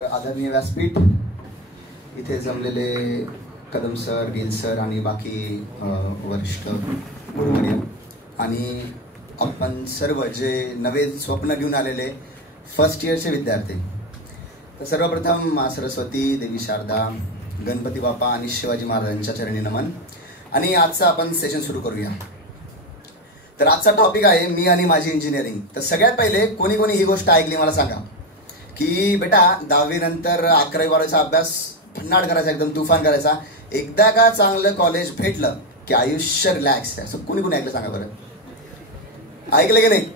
आदरणीय व्यासपीठ, इथे जमलेले कदम सर, गिल सर आणि बाकी वरिष्ठ गुरुवर्य आणि आपण सर्व जे नवे स्वप्न घेऊन आलेले फर्स्ट इयरचे विद्यार्थी, तर सर्वप्रथम माँ सरस्वती, देवी शारदा, गणपती बाप्पा आणि शिवाजी महाराजांच्या चरणी नमन. आणि आजचं आपण सेशन सुरू करूया. तर आजचा टॉपिक आहे मी आणि माझी इंजिनिअरिंग. तर सगळ्यात पहिले कोणी कोणी ही गोष्ट ऐकली मला सांगा की बेटा 10वी नंतर 11वी 12वीचा अभ्यास भन्नाट करायचा, एकदम तुफान करायचा, एकदा का चांगलं कॉलेज भेटलं की आयुष्य रिलॅक्स आहे. असं कोणी कोणी ऐकलं सांगा बरं, ऐकलं की नाही?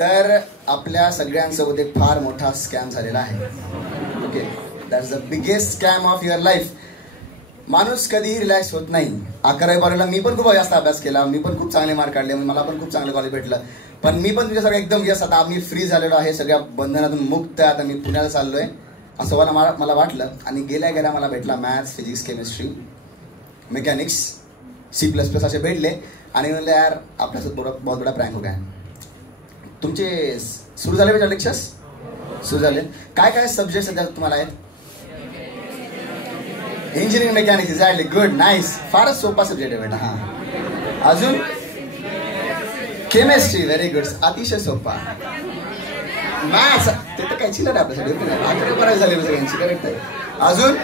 तर आपल्या सगळ्यांसोबत एक फार मोठा स्कॅम झालेला आहे. Okay, that's the biggest scam of your life. माणूस कधीही रिलॅक्स होत नाही. 11वी 12वीला मी पण खूप जास्त अभ्यास केला, मी पण खूप चांगले मार्क काढले, मला पण खूप चांगलं कॉलेज भेटलं, पण मी पण तुझ्यासारखं एकदम यस आता मी फ्री झालेलो आहे, सगळ्या बंधनातून मुक्त आहे, आता मी पुण्याला चाललोय असं मला वाटलं. आणि गेल्या मला भेटला maths, physics, chemistry, mechanics, C++ असे भेटले आणि म्हणलं यार आपल्यासोबत बहुत बडा प्रँक हो गया. तुमचे सुरू झाले बेटा लेक्चर्स? सुरू झाले. काय काय सब्जेक्ट सध्या तुम्हाला आहेत? Engineering, mechanics, exactly, good, nice. फारच सोपा सब्जेक्ट आहे बेटा. हां, अजून केमिस्ट्री, व्हेरी गुड, अतिशय सोपा. मॅथ्स ते तर काय चिल्लर आहे आपल्यासाठी, 11वी 12वी झाले सगळ्यांची, करेक्ट आहे. अजून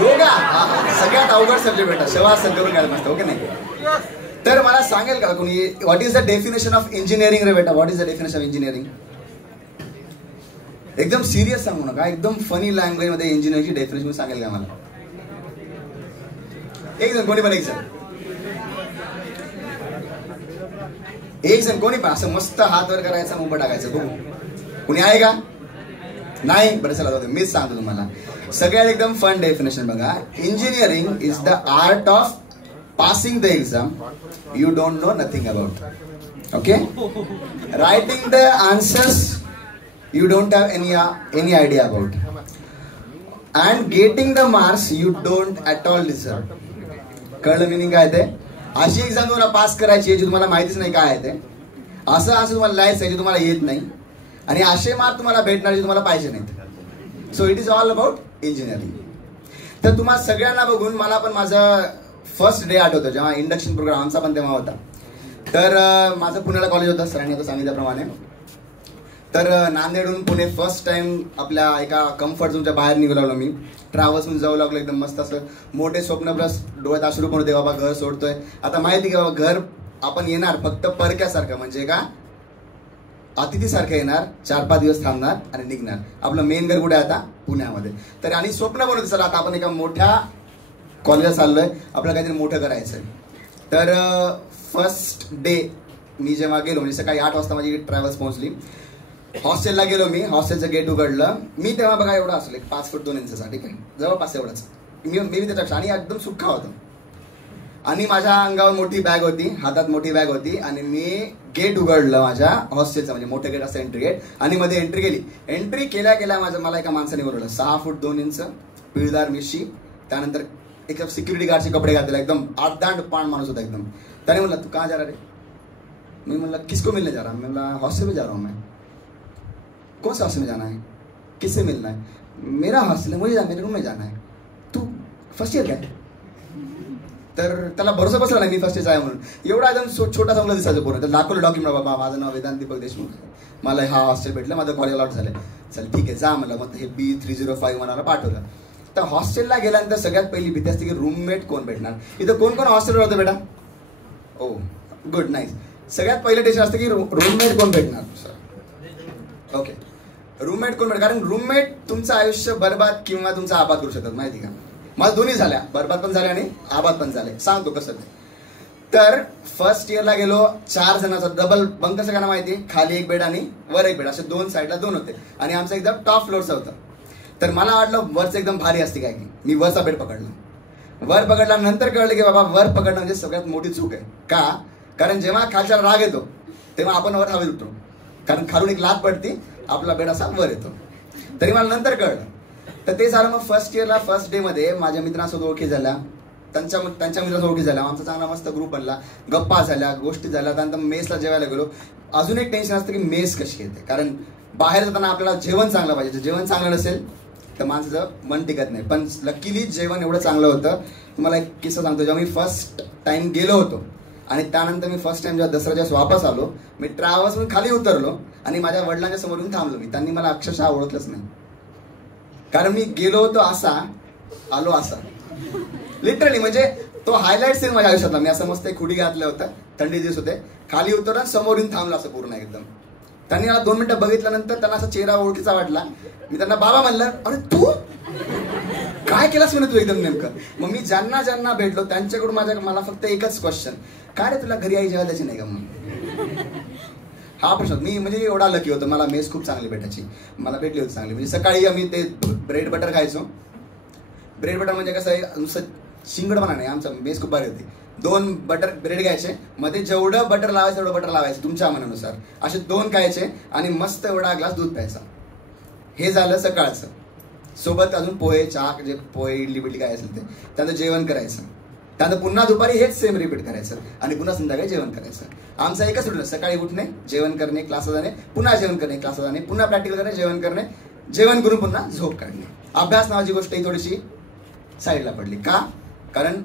योगा, सगळ्यात अवघड सब्जेक्ट बेटा, शवासन करून घ्यायला मस्त, ओके नाही? तर मला सांगेल का कोणी what is the definition of engineering रे बेटा? What is the definition of engineering? एकदम सिरियस सांगू नका, एकदम फनी लँग्वेज मध्ये इंजिनिअरिंगची डेफिनेशन सांगेल का मला? एक जण, कोणी पण एक जण कोणी पण असं मस्त हात वर करायचा, मुंबई टाकायचं, बघू कुणी आहे का? नाही? बरं चला जाऊ, मीच सांगतो तुम्हाला. सगळ्यात एकदम फन डेफिनेशन बघा. Engineering is the art of passing the exam you don't know nothing about. Okay, writing the answers you don't have any idea about, and getting the marks you don't at all deserve. कळलं meaning काय ते? अशी exam तुम्हाला pass करायची आहे जी तुम्हाला माहितीच नाही काय आहे ते, असं तुम्हाला लिहायचं आहे जे तुम्हाला येत नाही, आणि असे मार्क तुम्हाला भेटणार जे तुम्हाला पाहिजे नाहीत. So it is all about engineering. तर तुम्हाला सगळ्यांना बघून मला पण माझं फर्स्ट डे आठवतं, जेव्हा इंडक्शन प्रोग्राम आमचा पण तेव्हा होता. तर माझं पुण्याला कॉलेज होतं, सरांनी आता सांगितल्याप्रमाणे. तर नांदेडहून पुणे फर्स्ट टाइम आपल्या एका कम्फर्ट झोनच्या बाहेर निघालो मी. ट्रॅव्हल्सहून जाऊ लागलो, एकदम मस्त असं मोठे स्वप्न, प्लस डोळ्यात अश्रू पण होते, बाबा घर सोडतोय. आता माहिती की बाबा घर आपण येणार फक्त परक्यासारखं, म्हणजे का अतिथीसारखं येणार, 4-5 दिवस थांबणार आणि निघणार. आपलं मेन घर कुठे आता? पुण्यामध्ये. तर आणि स्वप्न पण होते, चला आता आपण एका मोठ्या कॉलेजला चाललोय, आपल्याला काहीतरी मोठं करायचंय. तर फर्स्ट डे मी जेव्हा गेलो, म्हणजे सकाळी 8 वाजता माझी ट्रॅव्हल्स पोहोचली. हॉस्टेलला गेलो मी, हॉस्टेलचं गेट उघडलं मी, तेव्हा बघा एवढा असेल 5 फूट 2 इंचचा, ठीक आहे, जवळपास एवढाच मी त्याच्या, आणि एकदम सुक्का होतं, आणि माझ्या अंगावर मोठी बॅग होती, हातात मोठी बॅग होती, आणि मी गेट उघडलं माझ्या हॉस्टेलचं, म्हणजे मोठं गेट असं एंट्री गेट, आणि मध्ये एंट्री केली. एंट्री केल्या मला एका माणसाने बोलवलं, 6 फूट 2 इंच, पिळदार मिशी, त्यानंतर एक सिक्युरिटी गार्डचे कपडे घातले, एकदम आडदांड पाण माणूस होता एकदम. त्याने म्हणलं तू कहाँ जा रहा रे? मी म्हणलं किसको मिलने जा रहा? मैं म्हणला हॉस्टेल में जा रहा हूँ. मैं कौन सा हॉस्टल में जाना है? किससे मिलना है? मेरा हॉस्टल है, मुझे मेरे रूम में जाना है. तू फर्स्ट इयर काय? तर त्याला भरोसा बसला नाही मी फर्स्ट इयर आहे म्हणून. एवढा एकदम छोटा चांगला दिसायचं पूर्ण. तर दाखवलं डॉक्युमेंट, बाबा माझं नाव वेदांत दीपक देशमुख, मला हा हॉस्टेल भेटलं, माझं कॉलेज अलॉट झालं, चल ठीक आहे जा म्हणलं. मग हे B305 मला पाठवलं. तर हॉस्टेलला गेल्यानंतर सगळ्यात पहिली भीती असते की रूममेट कोण भेटणार. इथं कोण कोण हॉस्टेलवर होतं बेटा? ओ गुड, नाईस. सगळ्यात पहिलं टेन्शन असतं की रूममेट कोण भेटणार. ओके, रूममेट कोण भेट, कारण रूममेट तुमचं आयुष्य बरबाद किंवा तुमचा आबाद करू शकतात, माहिती का? मला दोन्ही झाल्या, बरबाद पण झाले आणि आबाद पण झाले. सांगतो कसं ते. तर फर्स्ट इयरला गेलो, 4 जणांचा डबल बंक, सगळ्यांना माहिती, खाली एक बेड आणि वर एक बेड, असे 2 साईडला 2 होते, आणि आमचं एकदम टॉप फ्लोअरचं होतं. तर मला वाटलं वरचं एकदम भारी असते काय की, मी वरचा बेड पकडला. वर पकडला, नंतर कळलं की बाबा वर पकडणं म्हणजे सगळ्यात मोठी चूक आहे. का? कारण जेव्हा खालच्या राग येतो तेव्हा आपण वर हवेत उठतो, कारण खालून एक लात पडते, आपला बेड असा वर येतो. तरी मला नंतर कळलं. तर ते झालं. मग फर्स्ट इयरला फर्स्ट डे मध्ये माझ्या मित्रांसोबत ओळखी झाल्या, त्यांच्या मित्रांसोबत ओळखी झाल्या, आमचा चांगला मस्त ग्रुप बनला, गप्पा झाल्या, गोष्टी झाल्या. त्यानंतर मेसला जेवायला गेलो. अजून एक टेन्शन असतं की मेस कशी येते, कारण बाहेर जाताना आपल्याला जेवण चांगलं पाहिजे. जेवण चांगलं नसेल तर माणसाचं मन टिकत नाही. पण लकीली जेवण एवढं चांगलं होतं. तुम्हाला एक किस्सा सांगतो. जेव्हा मी फर्स्ट टाइम गेलो होतो आणि त्यानंतर मी फर्स्ट टाइम जेव्हा दसऱ्याच्या वापस आलो, मी ट्रॅव्हल्समधून खाली उतरलो आणि माझ्या वडिलांच्या समोर येऊन थांबलो. मी त्यांनी मला अक्षरशः ओळखलंच नाही, कारण मी गेलो होतो असा, आलो असा. लिटरली म्हणजे तो हायलाइट सीन माझ्या आयुष्यातला. मी असं मस्त एक हुडी घातलं होतं, थंडी दिवस होते, खाली उतरला समोर येऊन थांबला असं पूर्ण एकदम. त्यांनी मला 2 मिनिटं बघितल्यानंतर त्यांना असा चेहरा ओळखीचा वाटला. मी त्यांना बाबा म्हणलं, अरे तू काय केलास म्हणे तू एकदम नेमकं. मग मी ज्यांना ज्यांना भेटलो त्यांच्याकडून मला फक्त एकच क्वेश्चन, काय रे तुला घरी आई जेवायला द्यायची नाही का म्हणून. हा प्रश्न. मी म्हणजे एवढा लकी होतो, मला मेस खूप चांगली भेटायची, मला भेटली होती चांगली. म्हणजे सकाळी आम्ही ते ब्रेड बटर खायचो. ब्रेड बटर म्हणजे कसं आहे, नुसतं शिंगडपणा नाही, आमचं मेस खूप भारी होती. 2 बटर ब्रेड घ्यायचे, मध्ये जेवढं बटर लावायचं तेवढं बटर लावायचं तुमच्या मनानुसार, असे 2 खायचे आणि मस्त एवढा ग्लास दूध प्यायचा. हे झालं सकाळचं. सोबत अजून पोहे, चहा, जे पोहे इडली बिडली काय असेल ते, त्यानंतर जेवण करायचं. त्यानंतर पुन्हा दुपारी हेच सेम रिपीट करायचं आणि पुन्हा संध्याकाळी जेवण करायचं. आमचं एकच रुटीन, सकाळी उठणे, जेवण करणे, क्लासला जाणे, पुन्हा जेवण करणे, क्लासला जाणे, पुन्हा प्रॅक्टिकल करणे, जेवण करणे, जेवण करून पुन्हा झोप काढणे. अभ्यास नावाची गोष्ट ही थोडीशी साईडला पडली. का? कारण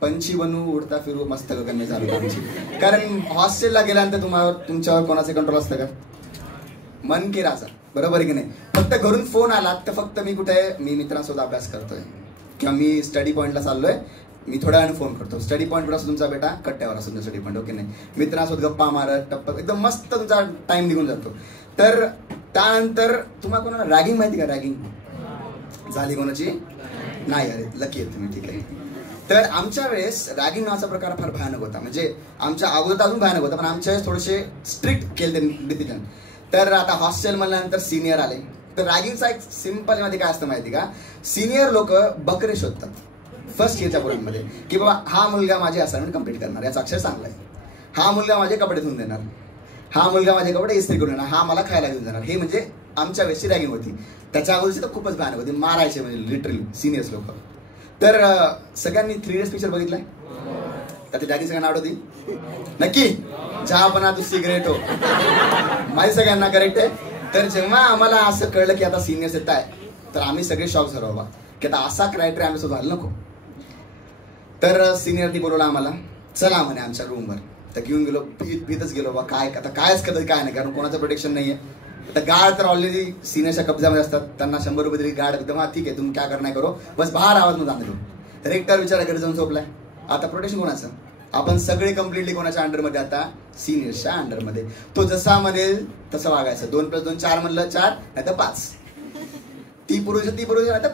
पंछी बनू उडता फिरू मस्त गगन चालू आमची. कारण हॉस्टेलला गेल्यानंतर तुमच्यावर कोणाचे कंट्रोल असतं का? मन की राजा, बरोबर की नाही. फक्त घरून फोन आला तर फक्त मी कुठे आहे, मी मित्रांसोबत अभ्यास करतोय किंवा मी स्टडी पॉईंटला चाललोय, मी थोड्या वेळाने फोन करतो. स्टडी पॉईंटवर असतो तुमचा बेटा, कट्ट्यावर असतो तुमचा स्टडी पॉईंट, ओके नाही. मित्रांसोबत गप्पा मारत टप्पा एकदम मस्त तुमचा टाइम निघून जातो. तर त्यानंतर तुम्हाला कोणाला रॅगिंग माहिती का? रॅगिंग झाली कोणाची? नाही. अरे लकी आहे तुम्ही, ठीक आहे. तर आमच्या वेळेस रॅगिंग नावाचा प्रकार फार भयानक होता. म्हणजे आमच्या अगोदर अजून भयानक होता, पण आमच्या वेळेस थोडेसे स्ट्रिक्ट केले डिसिजन. तर आता हॉस्टेल म्हणल्यानंतर सिनियर आले. तर रॅगिंगचा एक सिंपल मध्ये काय असतं माहिती का? सिनियर लोक बकरे शोधतात फर्स्ट इयरच्या पोरांमध्ये, की बाबा हा मुलगा माझे असाइनमेंट कंप्लीट करणार, याचा अक्षर चांगला आहे, हा मुलगा माझे कपडे धुवून देणार, हा मुलगा माझे कपडे इस्त्री करून देणार, हा मला खायला घेऊन जाणार. हे म्हणजे आमच्या वेळेसची रॅगिंग होती. त्याच्या अगोदरची तर खूपच भयानक होती, मारायचे म्हणजे लिटरली सिनियर्स लोक. तर सगळ्यांनी 3 इडियट्स पिक्चर बघितलाय? त्याची रॅगिंग सगळ्यांना आवडती नक्की. जहापणा तू सिगरेट हो, माझी सगळ्यांना करेक्ट आहे. तर जेव्हा आम्हाला असं कळलं की आता सिनियर्स येत आहे, तर आम्ही सगळे शॉक झालो बाबा, की आता असा क्रायटेरिया आम्ही सुद्धा व्हायला नको. तर सिनियरनी बोलवलं आम्हाला, चला म्हणे आमच्या रूमवर. तर घेऊन गेलो, भीतच गेलो बा, काय आता कायच करत काय नाही, कारण कोणाचं प्रोटेक्शन नाहीये. तर गार्ड तर ऑलरेडी सिनियरच्या कब्जामध्ये असतात, त्यांना 100 रुपये तरी गार्ड एकदम, ठीक आहे तुम्ही काय करणार करो, बस बाहेर आवाज मध्ये आणलो. रेक्टर विचारा घरी जाऊन झोपलाय. आता प्रोटेक्शन कोणाचं? आपण सगळे कम्प्लिटली कोणाच्या अंडरमध्ये? आता सिनियर्सच्या अंडरमध्ये. तो जसा म्हणेल तसं वागायचं. 2+2 4 म्हणलं 4, नाही तर 5. ती पुरुष नाही तर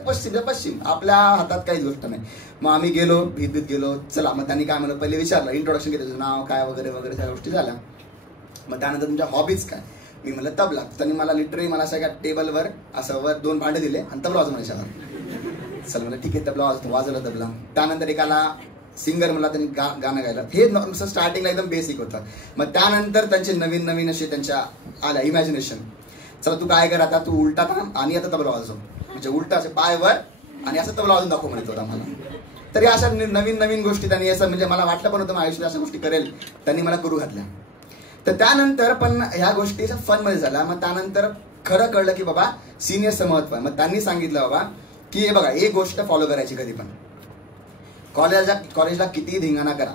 पश्चिम, आपल्या हातात काहीच गोष्ट नाही. मग आम्ही गेलो, भीत गेलो. चला मग त्यांनी काय म्हणलं, पहिले विचारलं इंट्रोडक्शन केलं, तुझं नाव काय वगैरे वगैरे सगळ्या गोष्टी झाल्या. मग त्यानंतर तुमच्या हॉबीज काय? मी म्हणलं तबला. त्यांनी मला लिटरली मला सगळ्या टेबलवर असं वर 2 भांडे दिले आणि तबला वाजव म्हणायच्या. चल म्हणलं ठीक आहे तबला वाजतो, वाजवलं तबला. त्यानंतर एकाला सिंगर मला त्यांनी गाणं गायलं. हे नुसतं स्टार्टिंगला एकदम बेसिक होतं. मग त्यानंतर त्यांचे नवीन नवीन असे त्यांच्या आल्या इमॅजिनेशन. चला तू काय कर, आता तू उलटा थांब आणि आता तबला वाजव, म्हणजे उलटा असे पाय वर आणि असं तबला वाजून दाखव म्हणत होता मला. तरी अशा नवीन नवीन गोष्टी त्यांनी असं, म्हणजे मला वाटलं पण होतं माझ्या आयुष्यात अशा गोष्टी करेल, त्यांनी मला करू घातल्या. तर त्यानंतर पण ह्या गोष्टीच्या फन मध्ये झाला. मग त्यानंतर खरं कळलं की बाबा सिनियरचं महत्व आहे. मग त्यांनी सांगितलं बाबा की हे बघा, एक गोष्ट फॉलो करायची कधी पण, कॉलेजला किती धिंगाणा करा,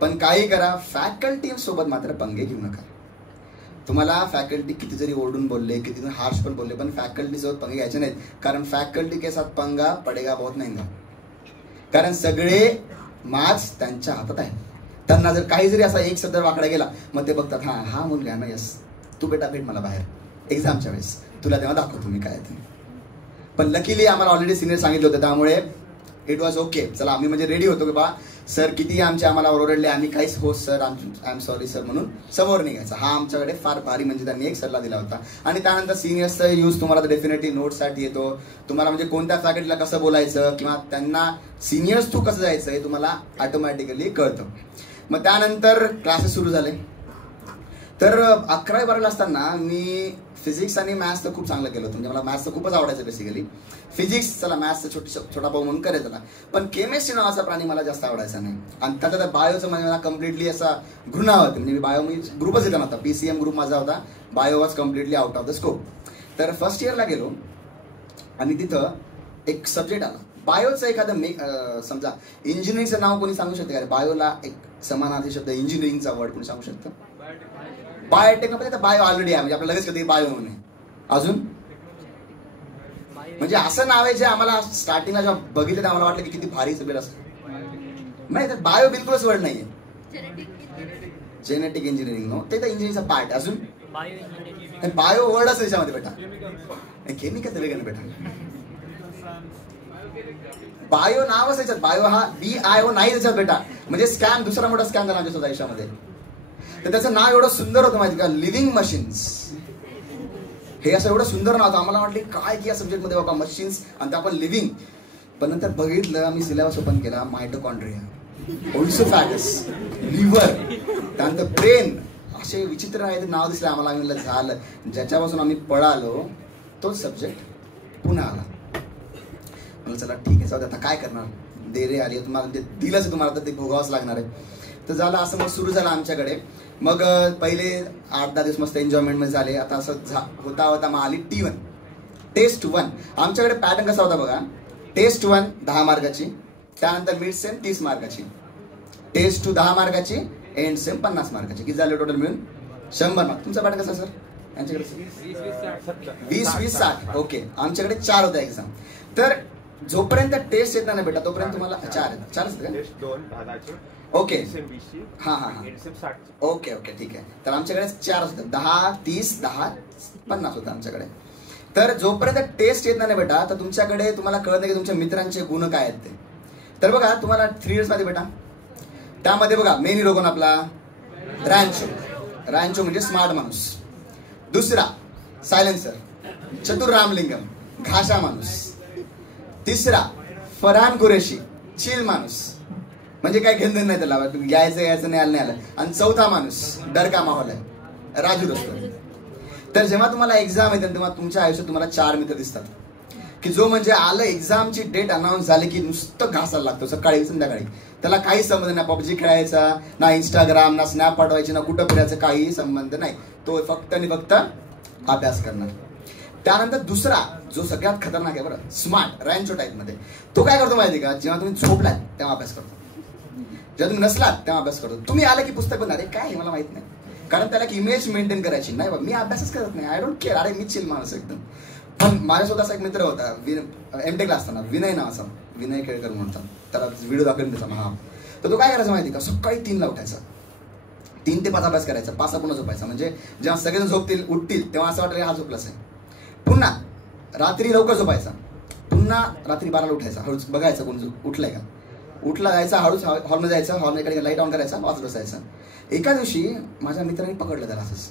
पण काही करा, फॅकल्टी सोबत मात्र पंगे घेऊ नका. तुम्हाला फॅकल्टी किती जरी ओरडून बोलले, किती हार्श पण बोलले, पण फॅकल्टी सोबत पंगे घ्यायचे नाहीत. कारण फॅकल्टी के साथ पंगा पडेगा बहुत महंगा. कारण सगळे मार्क्स त्यांच्या हातात आहे. त्यांना जर काही जरी असा एक शब्द वाकडा गेला, मग ते बघतात हा मुलगा आहे ना, यस तू बेटा भेट मला बाहेर एक्झामच्या वेळेस, तुला तेव्हा दाखवतो मी काय ते. पण लकीली आम्हाला ऑलरेडी सिनियर सांगितलं होतं, त्यामुळे इट वॉज ओके. चला आम्ही म्हणजे रेडी होतो की बा सर किती आम्हाला ओरडले, आम्ही काहीच हो sir I am sorry sir म्हणून समोर निघायचा. हा आमच्याकडे फार भारी म्हणजे त्यांनी एक सल्ला दिला होता. आणि त्यानंतर सिनियर्सचा यूज तुम्हाला तर डेफिनेटली नोटसाठी येतो. तुम्हाला म्हणजे कोणत्या फॅकल्टीला कसं बोलायचं किंवा त्यांना सिनियर्स थ्रू कसं जायचं हे तुम्हाला ऑटोमॅटिकली कळतं. मग त्यानंतर क्लासेस सुरू झाले. तर 11वी 12वी असताना मी फिजिक्स आणि मॅथ्स तर खूप चांगलं केलं होतं, म्हणजे मला मॅथ्स तर खूपच आवडायचं बेसिकली. फिजिक्स चला मॅथ्सचा छोटा भाऊ म्हणून करायचं ना, पण केमिस्ट्री नावाचा प्राणी मला जास्त आवडायचा नाही. आणि त्याचा बायोचं म्हणजे मला कम्प्लिटली असा घृणा होती. म्हणजे मी ग्रुपच येतो नव्हता, PCM ग्रुप माझा होता, bio was completely out of the scope. तर फर्स्ट इयरला गेलो आणि तिथं एक सब्जेक्ट आला बायोचं. एखादं समजा इंजिनिअरिंगचं नाव कोणी सांगू शकते का? बायोला एक समानार्थी शब्द इंजिनिअरिंगचा वर्ड कोणी सांगू शकतं? बायोटेक्नॉलॉजी. बायो ऑलरेडी आहे, म्हणजे आपल्याला लगेच कधी बायो म्हणून आहे. अजून म्हणजे असं नाव आहे जे आम्हाला स्टार्टिंगला जेव्हा बघितलं तर आम्हाला वाटलं की किती भारी सब्जेक्ट असं. नाही, तर बायो बिलकुलच वर्ड नाहीये. जेनेटिक इंजिनिअरिंग नो, ते तर इंजिनिअरिंगचा पार्ट. अजून बायो वर्डच त्याच्यामध्ये बेटा. केमिकल वेगळं बेटा. बायो नावच याच्यात, बायो हा BIO नाही त्याच्यात बेटा. म्हणजे स्कॅम, दुसरा मोठा स्कॅम झाला आमच्या आयुष्यामध्ये. तर त्याचं नाव एवढं सुंदर होतं माहिती का, लिव्हिंग मशीन्स. हे असं एवढं सुंदर नाव होतं, आम्हाला वाटलं काय की या सब्जेक्ट मध्ये बाबा मशीन्स आणि आपण लिव्हिंग. पण नंतर बघितलं, आम्ही सिलेबस ओपन केला, मायटोकॉन्ड्रिया, ओल्सोफॅगस, लिव्हर, त्यानंतर ब्रेन, असे विचित्र आहे ते नाव दिसलं आम्हाला. आम्ही झालं, ज्याच्यापासून आम्ही पळालो तोच सब्जेक्ट पुन्हा आला. मला चला ठीक आहे, जाऊ दे, आता काय करणार, देरे आली तुम्हाला, ते दिलंच तुम्हाला तर ते भोगावंच लागणार आहे. तर झालं असं, मग सुरू झालं आमच्याकडे. मग पहिले 8-10 दिवस मस्त एन्जॉयमेंट मध्ये झाले. आता असं होता मग आली T1, टेस्ट 1. आमच्याकडे पॅटर्न कसा होता बघा, टेस्ट 1 10 मार्काची, त्यानंतर मिड सेम 30 मार्काची, टेस्ट 2 10 मार्काची, एंड सेम 50 मार्काची. किती झाले टोटल मिळून? 100 मार्क. तुमचा पॅटर्न कसा सर? यांच्याकडे 20-20-60. ओके, आमच्याकडे 4 होत्या एक्झाम. तर जोपर्यंत टेस्ट येत नाही बेटा तोपर्यंत तुम्हाला 4 ओके. ओके ओके ठीक आहे. तर आमच्याकडे 4 होतात, 10, 30, 10, 50 होतं आमच्याकडे. तर जोपर्यंत टेस्ट येत नाही बेटा तर तुमच्याकडे तुम्हाला कळत नाही की तुमच्या मित्रांचे गुण काय आहेत ते. तर बघा तुम्हाला 3 इयर्स मध्ये बेटा, त्यामध्ये बघा मेन हिरो कोण आपला? रॅन्चो. रॅन्चो म्हणजे स्मार्ट माणूस. दुसरा सायलेन्सर, चतुर रामलिंगम, घाशा माणूस. तिसरा फरहान कुरेशी, चिल माणूस, म्हणजे काय घेणं नाही त्याला, यायचं नाही, आलं नाही आलं. आणि चौथा माणूस डरका माहोल आहे, राजू रस्तोगी. तर जेव्हा तुम्हाला एक्झाम येते तेव्हा तुमच्या आयुष्यात तुम्हाला 4 मित्र दिसतात की जो म्हणजे आलं, एक्झामची डेट अनाऊन्स झाली की नुसतं घासायला लागतो सकाळी संध्याकाळी. त्याला काही संबंध नाही, पबजी खेळायचा ना, इंस्टाग्राम ना, स्नॅप पाठवायची ना, कुठं फिरायचं, काही संबंध नाही. तो फक्त आणि फक्त अभ्यास करणार. त्यानंतर दुसरा जो सगळ्यात खतरनाक आहे बरं, स्मार्ट रॅन्चो टाईप मध्ये, तो काय करतो माहिती का? जेव्हा तुम्ही झोपलात तेव्हा अभ्यास करतो, जेव्हा तुम्ही नसलात तेव्हा अभ्यास करतो. तुम्ही आले की पुस्तक बंद, अरे काय मला माहित नाही, कारण त्याला इमेज मेंटेन करायची नाही. मी अभ्यासच करत नाही, आय डोंट केअर, अरे मी चिल माणूस एकदम. पण माझ्या स्वतःचा एक मित्र होता MTech ला असताना, विनय नावाचा, विनय केळकर म्हणतात त्याला, व्हिडिओ दाखवून त्याचा हा. तर तो काय करायचा माहिती का? सकाळी 3 ला उठायचा, 3 ते 5 अभ्यास करायचा, 5 ला पुन्हा झोपायचा. म्हणजे जेव्हा सगळेजण झोपतील उठतील तेव्हा असं वाटलं हा झोपलाच आहे. पुन्हा रात्री लवकर झोपायचा, पुन्हा रात्री 12 ला उठायचा, हळूच बघायचं कोण उठलंय का, उठला जायचा, हळूच हॉलमध्ये जायचा, हॉलमध्ये लाईट ऑन करायचा, वाचत बसायचा. एका दिवशी माझ्या मित्राने पकडलं त्याला असंच,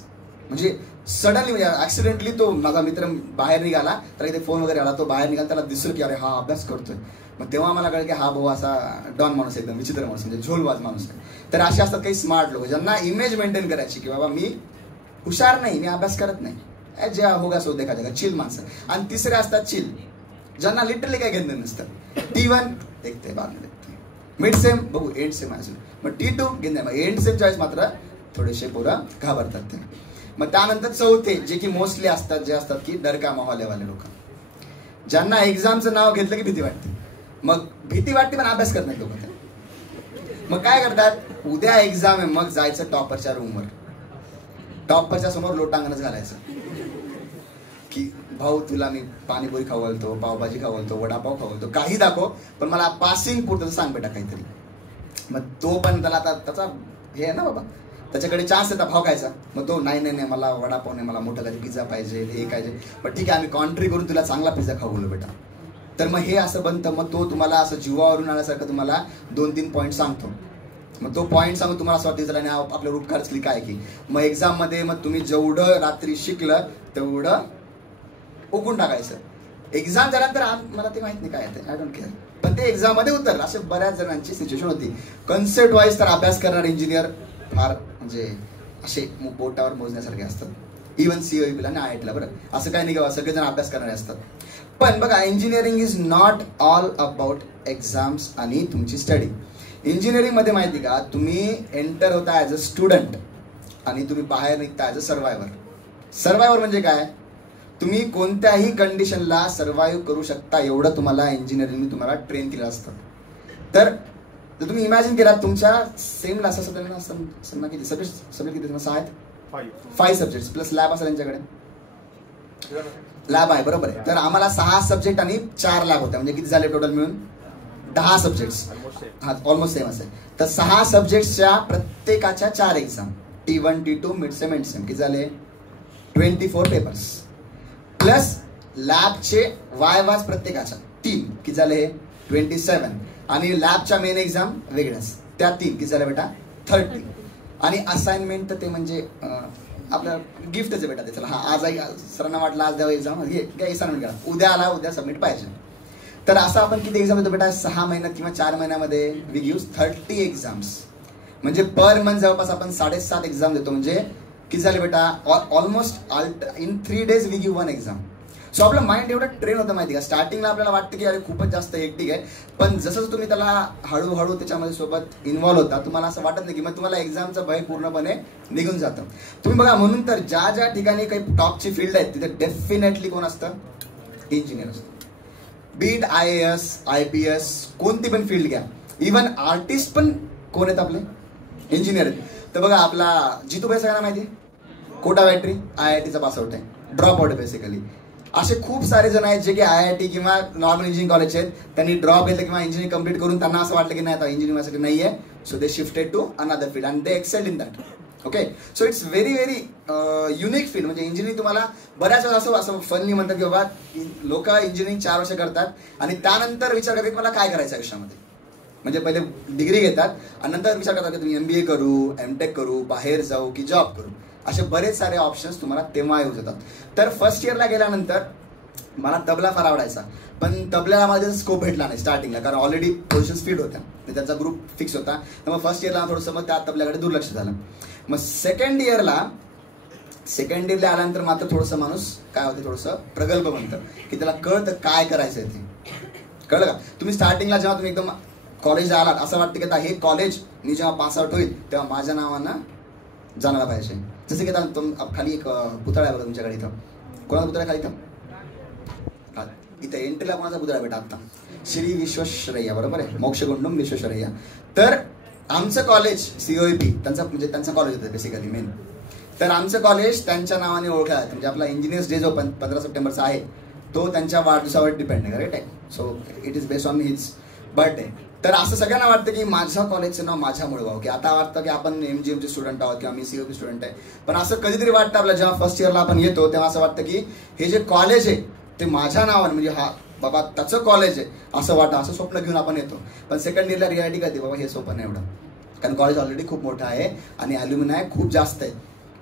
म्हणजे सडनली, म्हणजे ऍक्सिडेंटली तो माझा मित्र बाहेर निघाला, तर इथे फोन वगैरे आला, तो बाहेर निघाला, त्याला दिसलं की अरे हा अभ्यास करतोय. मग तेव्हा मला कळलं की हा भाऊ असा डॉन माणूस, एकदम विचित्र माणूस, म्हणजे झोलबाज माणूस आहे. तर असे असतात काही स्मार्ट लोक ज्यांना इमेज मेंटेन करायची की बाबा मी हुशार नाही, मी अभ्यास करत नाही, जे होगा सो देखा जाएगा, चिल माणसं. आणि तिसरे असतात चिल, ज्यांना लिटरली काय घेणं नसतं. T1 देखते बाद में देखते, मिड सेम बघू, एंड सेम असेल, मग T2 घेणं, मग एंड सेम चॉईस मात्र थोडेसे पोरं घाबरतात ते. मग त्यानंतर चौथे जे की मोस्टली असतात, जे असतात की डरका माहोलेवाले लोक, ज्यांना एक्झामचं नाव घेतलं की भीती वाटते. मग भीती वाटते पण अभ्यास करत नाही लोक. मग काय करतात, उद्या एक्झाम आहे, मग जायचं टॉपरच्या रूमवर, टॉपरच्या समोर लोटांगणच घालायचं की भाऊ तुला मी पाणीपुरी खावलतो, पावभाजी खावलतो, वडापाव खावलतो, काही दाखव, पण मला पासिंग पुरतं सांग बेटा काहीतरी. मग तो पण त्याला आता त्याचा हे आहे ना बाबा, त्याच्याकडे चान्स येतात भाव खायचा. मग तो नाही नाही नाही मला वडापाव नाही, मला मोठा कधी पिझ्झा पाहिजे, हे पाहिजे. पण ठीक आहे आम्ही कॉन्ट्री करून तुला चांगला पिझ्झा खावलो बेटा. तर मग हे असं बनतं. मग तो तुम्हाला असं जीवावरून आल्यासारखं तुम्हाला 2-3 पॉईंट सांगतो. मग तो पॉईंट सांगून तुम्हाला असं वाटतं जरा आपल्या उपकारचली काय की. मग एक्झाम मध्ये मग तुम्ही जेवढं रात्री शिकलं तेवढं उकून टाकायचं. एक्झाम झाल्यानंतर मला ते माहित नाही काय आहे, आय डोंट केअर, पण ते एक्झाम मध्ये उतरलं. असे बऱ्याच जणांची सिच्युएशन होती. कन्सेप्ट वाईज तर अभ्यास करणारे इंजिनियर फार म्हणजे असे बोटावर मोजण्यासारखे असतात. इव्हन COEP आणि IIT ला. बरं, असं काही नाही, सगळेजण अभ्यास करणारे असतात. पण बघा, engineering is not all about exams आणि तुमची स्टडी. इंजिनिअरिंग मध्ये माहिती का, तुम्ही एंटर होता ॲज अ स्टुडंट आणि तुम्ही बाहेर निघता ॲज अ सर्वायव्हर. सर्वायव्हर म्हणजे काय, तुम्ही कोणत्याही कंडिशनला सर्वाईव्ह करू शकता एवढं तुम्हाला इंजिनिअरिंगने तुम्हाला ट्रेन केलं असतं. तर जर तुम्ही इमॅजिन केला तुमच्या सेम असताना किती सब्जेक्ट किती 6 आहेत, 5 सब्जेक्ट प्लस लॅब असेल त्यांच्याकडे, लॅब आहे बरोबर आहे. तर आम्हाला 6 सब्जेक्ट आणि 4 लॅब होत्या, म्हणजे किती झाले टोटल मिळून 10 सब्जेक्ट्स. हा ऑलमोस्ट सेम असेल. तर 6 सब्जेक्टच्या प्रत्येकाच्या 4 exam, T1 T2 mid sem end same, किती झाले 24 पेपर्स, प्लस लॅबचे वायवाज प्रत्येकाच्या 3, किती झाले 27, आणि लॅबच्या मेन एक्झाम वेगळ्याच त्या 3, किती झाल्या बेटा 30. आणि असाइनमेंट तर ते म्हणजे आपलं गिफ्टच आहे बेटा त्याच्याला. हा आज सरांना वाटलं आज द्यावं एक्झाम, घे असाइनमेंट करा, उद्या आला उद्या सबमिट पाहिजे. तर असं आपण किती एक्झाम देतो बेटा 6 महिन्यात किंवा 4 महिन्यामध्ये वी गिव्ह 30 एक्झाम्स. म्हणजे पर मंथ जवळपास आपण 7.5 एक्झाम देतो. म्हणजे किती झाले बेटा almost in 3 days we give 1 exam. So आपलं माइंड एवढं ट्रेन होतं माहिती का. स्टार्टिंगला आपल्याला वाटतं की अरे खूपच जास्त हेक्टिक आहे, पण जसं तुम्ही त्याला हळूहळू त्याच्यामध्ये सोबत इन्व्हॉल्व होता तुम्हाला असं वाटत नाही की मग तुम्हाला एक्झामचं भय पूर्णपणे निघून जातं. तुम्ही बघा, म्हणून तर ज्या ज्या ठिकाणी काही टॉपची फील्ड आहेत तिथे डेफिनेटली कोण असतं, इंजिनियर असतं. बीट IAS IPS कोणती पण फील्ड घ्या, इव्हन आर्टिस्ट पण कोण आहेत आपले, इंजिनियर आहेत. तर बघा आपला जितू भाई सगळ्यांना माहिती आहे, कोटा बॅटरी IITचा पासआउट आहे, ड्रॉप आउट बेसिकली. असे खूप सारे जण आहेत जे की IIT किंवा नॉर्मल इंजिनिअरिंग कॉलेज आहेत, त्यांनी ड्रॉप घेतलं किंवा इंजिनिअरिंग कम्प्लीट करून त्यांना असं वाटलं की नाही आता इंजिनिअरिंग माझ्यासाठी नाही आहे, so they shifted to another field and they excelled in that. Okay, so it's very unique field. म्हणजे इंजिनिअरिंग तुम्हाला बऱ्याच वेळा असं फनली म्हणतात की बाबा लोक इंजिनिअरिंग 4 वर्ष करतात आणि त्यानंतर विचार करतात की मला काय करायचं आयुष्यामध्ये. म्हणजे पहिले डिग्री घेतात आणि नंतर विचार करतात की तुम्ही MBA करू, MTech करू, बाहेर जाऊ की जॉब करू. असे बरेच सारे ऑप्शन्स तुम्हाला तेव्हा येऊ जातात. तर फर्स्ट इयरला गेल्यानंतर मला तबला फार आवडायचा, पण तबल्याला माझा स्कोप भेटला नाही स्टार्टिंगला, कारण ऑलरेडी पोझिशन्स फिट होत्या, त्यांचा ग्रुप फिक्स होता. तर मग फर्स्ट इयरला थोडंसं मग त्या तबल्याकडे दुर्लक्ष झालं. मग सेकंड इयरला आल्यानंतर मात्र थोडंसं माणूस काय होते, थोडंसं प्रगल्भ बनतं की त्याला कळतं काय करायचं आहे ते. कळलं का. तुम्ही स्टार्टिंगला जेव्हा तुम्ही एकदम कॉलेजला आलात असं वाटतं की आता हे कॉलेज मी जेव्हा पासआउट होईल तेव्हा माझ्या नावानं जाणारा पाहिजे. जसं की आता खाली एक पुतळा आहे बघा तुमच्याकडे, इथं कोणाचा पुतळा खाली, इथं एंट्रीला कोणाचा पुतळा भेटा आता, श्री विश्वेश्वरय्या बरोबर आहे, मोक्षगुंडम विश्वेश्वरय्या. तर आमचं कॉलेज COEP त्यांचा कॉलेज होतं बेसिकली मेन. तर आमचं कॉलेज त्यांच्या नावाने ओळखलं आहे. म्हणजे आपला इंजिनियर्स डे जो 15 सप्टेंबरचा आहे तो त्यांच्या वाढदिवसावर डिपेंड आहे, करेक्ट आहे. So it is based on his birthday. तर असं सगळ्यांना वाटतं की माझ्या कॉलेजचं नाव माझ्यामुळे व्हावं, की आता वाटतं की आपण MGMचे स्टुडंट आहोत किंवा मी COEP स्टुडंट आहे. पण असं कधीतरी वाटतं आपल्याला जेव्हा फर्स्ट इयरला आपण येतो तेव्हा असं वाटतं की हे जे कॉलेज आहे ते माझ्या नावाने, म्हणजे हा बाबा त्याचं कॉलेज आहे असं वाटतं, असं स्वप्न घेऊन आपण येतो. पण सेकंड इयरला रियालिटी कळते बाबा हे स्वप्न नाही एवढं, कारण कॉलेज ऑलरेडी खूप मोठं आहे आणि ॲल्युमिनाय खूप जास्त आहे.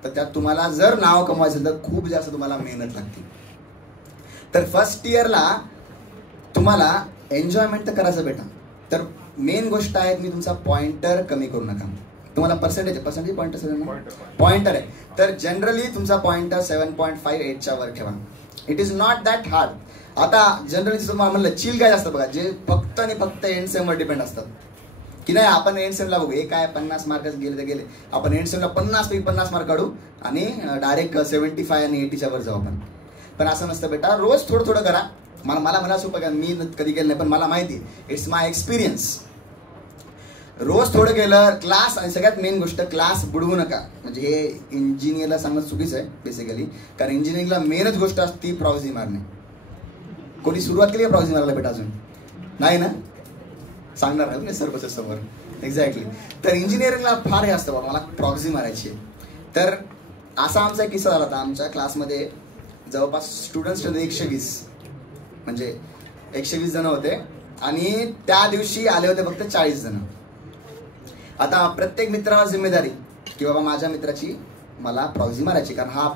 तर त्यात तुम्हाला जर नाव कमवायचं तर खूप जास्त तुम्हाला मेहनत लागते. तर फर्स्ट इयरला तुम्हाला एन्जॉयमेंट तर करायचं बेटा. तर मेन गोष्ट आहे मी तुमचा पॉइंटर कमी करू नका. तुम्हाला पर्सेंटेज पॉइंटर आहे, तर जनरली तुमचा पॉइंटर 7.58च्या वर ठेवा. It is not that hard. आता जनरली तुम्हाला म्हणलं चिल काय असतं बघा, जे फक्त आणि फक्त एंड सेमवर डिपेंड असतात की नाही आपण एंड सेमला बघू, हे काय 50 मार्कच गेले तर गेले, आपण एंड सेमला 50 मार्क काढू आणि डायरेक्ट 75 आणि 80च्या वर जाऊ आपण. पण असं नसतं बेटा, रोज थोडं थोडं करा. मला म्हणायला सोपं का, मी कधी केलं नाही पण मला माहिती, इट्स माय एक्सपिरियन्स. रोज थोडं केलं क्लास, आणि सगळ्यात मेन गोष्ट क्लास बुडवू नका. म्हणजे हे इंजिनियरला सांगणं चुकीचं आहे बेसिकली, कारण इंजिनिअरिंगला मेनच गोष्ट असते प्रॉक्सी मारणे. कोणी सुरुवात केली आहे प्रॉक्सी मारायला बेटा अजून नाही ना, सांगणार नाही सर समोर. एक्झॅक्टली. तर इंजिनिअरिंगला फार हे असतं बाबा मला प्रॉक्सी मारायची. तर असा आमचा एक किस्सा झाला होता. आमच्या क्लासमध्ये जवळपास स्टुडंट्स 120, म्हणजे 120 जण होते आणि त्या दिवशी आले होते फक्त 40 जण. आता प्रत्येक मित्राला जिम्मेदारी की बाबा माझ्या मित्राची मला प्रॉक्सी मारायची, कारण हा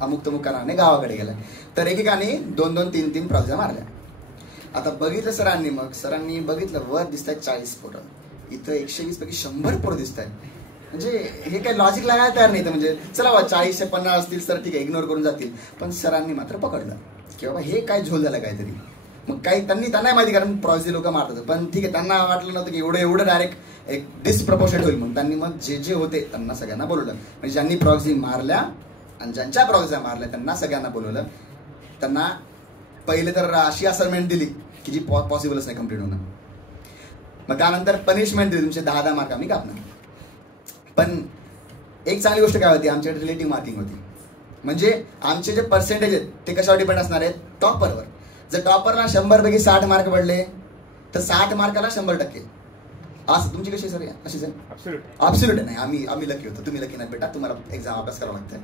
अमुक तमुक कारणाने गावाकडे गेलाय. तर एकेकाने 2-2, 3-3 प्रॉक्सी मारल्या. आता बघितलं सरांनी बघितलं वर दिसत आहेत 40 पोरं, इथं 120 पैकी 100 पोरं दिसत आहेत. म्हणजे हे काही लॉजिक लागायला तयार नाही. तर म्हणजे चला बा 40 ते 50 असतील तर ठीक आहे, इग्नोर करून जातील. पण सरांनी मात्र पकडलं की बाबा हे काय झोल झालं काहीतरी. मग काही त्यांना माहिती, कारण प्रॉक्सी लोक मारतात, पण ठीक आहे, त्यांना वाटलं नव्हतं की एवढं डायरेक्ट एक डिसप्रपोर्शनेट होईल. म्हणून त्यांनी मग जे होते त्यांना सगळ्यांना बोलवलं. म्हणजे ज्यांनी प्रॉक्सी मारल्या आणि ज्यांच्या प्रॉक्सी मारल्या त्यांना सगळ्यांना बोलवलं. त्यांना पहिले तर अशी असाइनमेंट दिली की जी पॉसिबलच नाही कम्प्लीट होणं. मग त्यानंतर पनिशमेंट दिली, तुमचे 10 मार्क आम्ही कापणार. पण एक चांगली गोष्ट काय होती, आमच्याकडे रिलेटिव्ह मार्किंग होती. म्हणजे आमचे जे पर्सेंटेज आहेत ते कशावर डिपेंड असणार आहेत, टॉपरवर. जर टॉपरला 100 पैकी 60 मार्क पडले तर 60 मार्काला 100%. असं तुमची कशी सर अशीच आहे? ॲब्सोल्यूट नाही. आम्ही लकी होतो, तुम्ही लकी नाही बेटा, तुम्हाला एक्झाम अभ्यास करावा लागतं.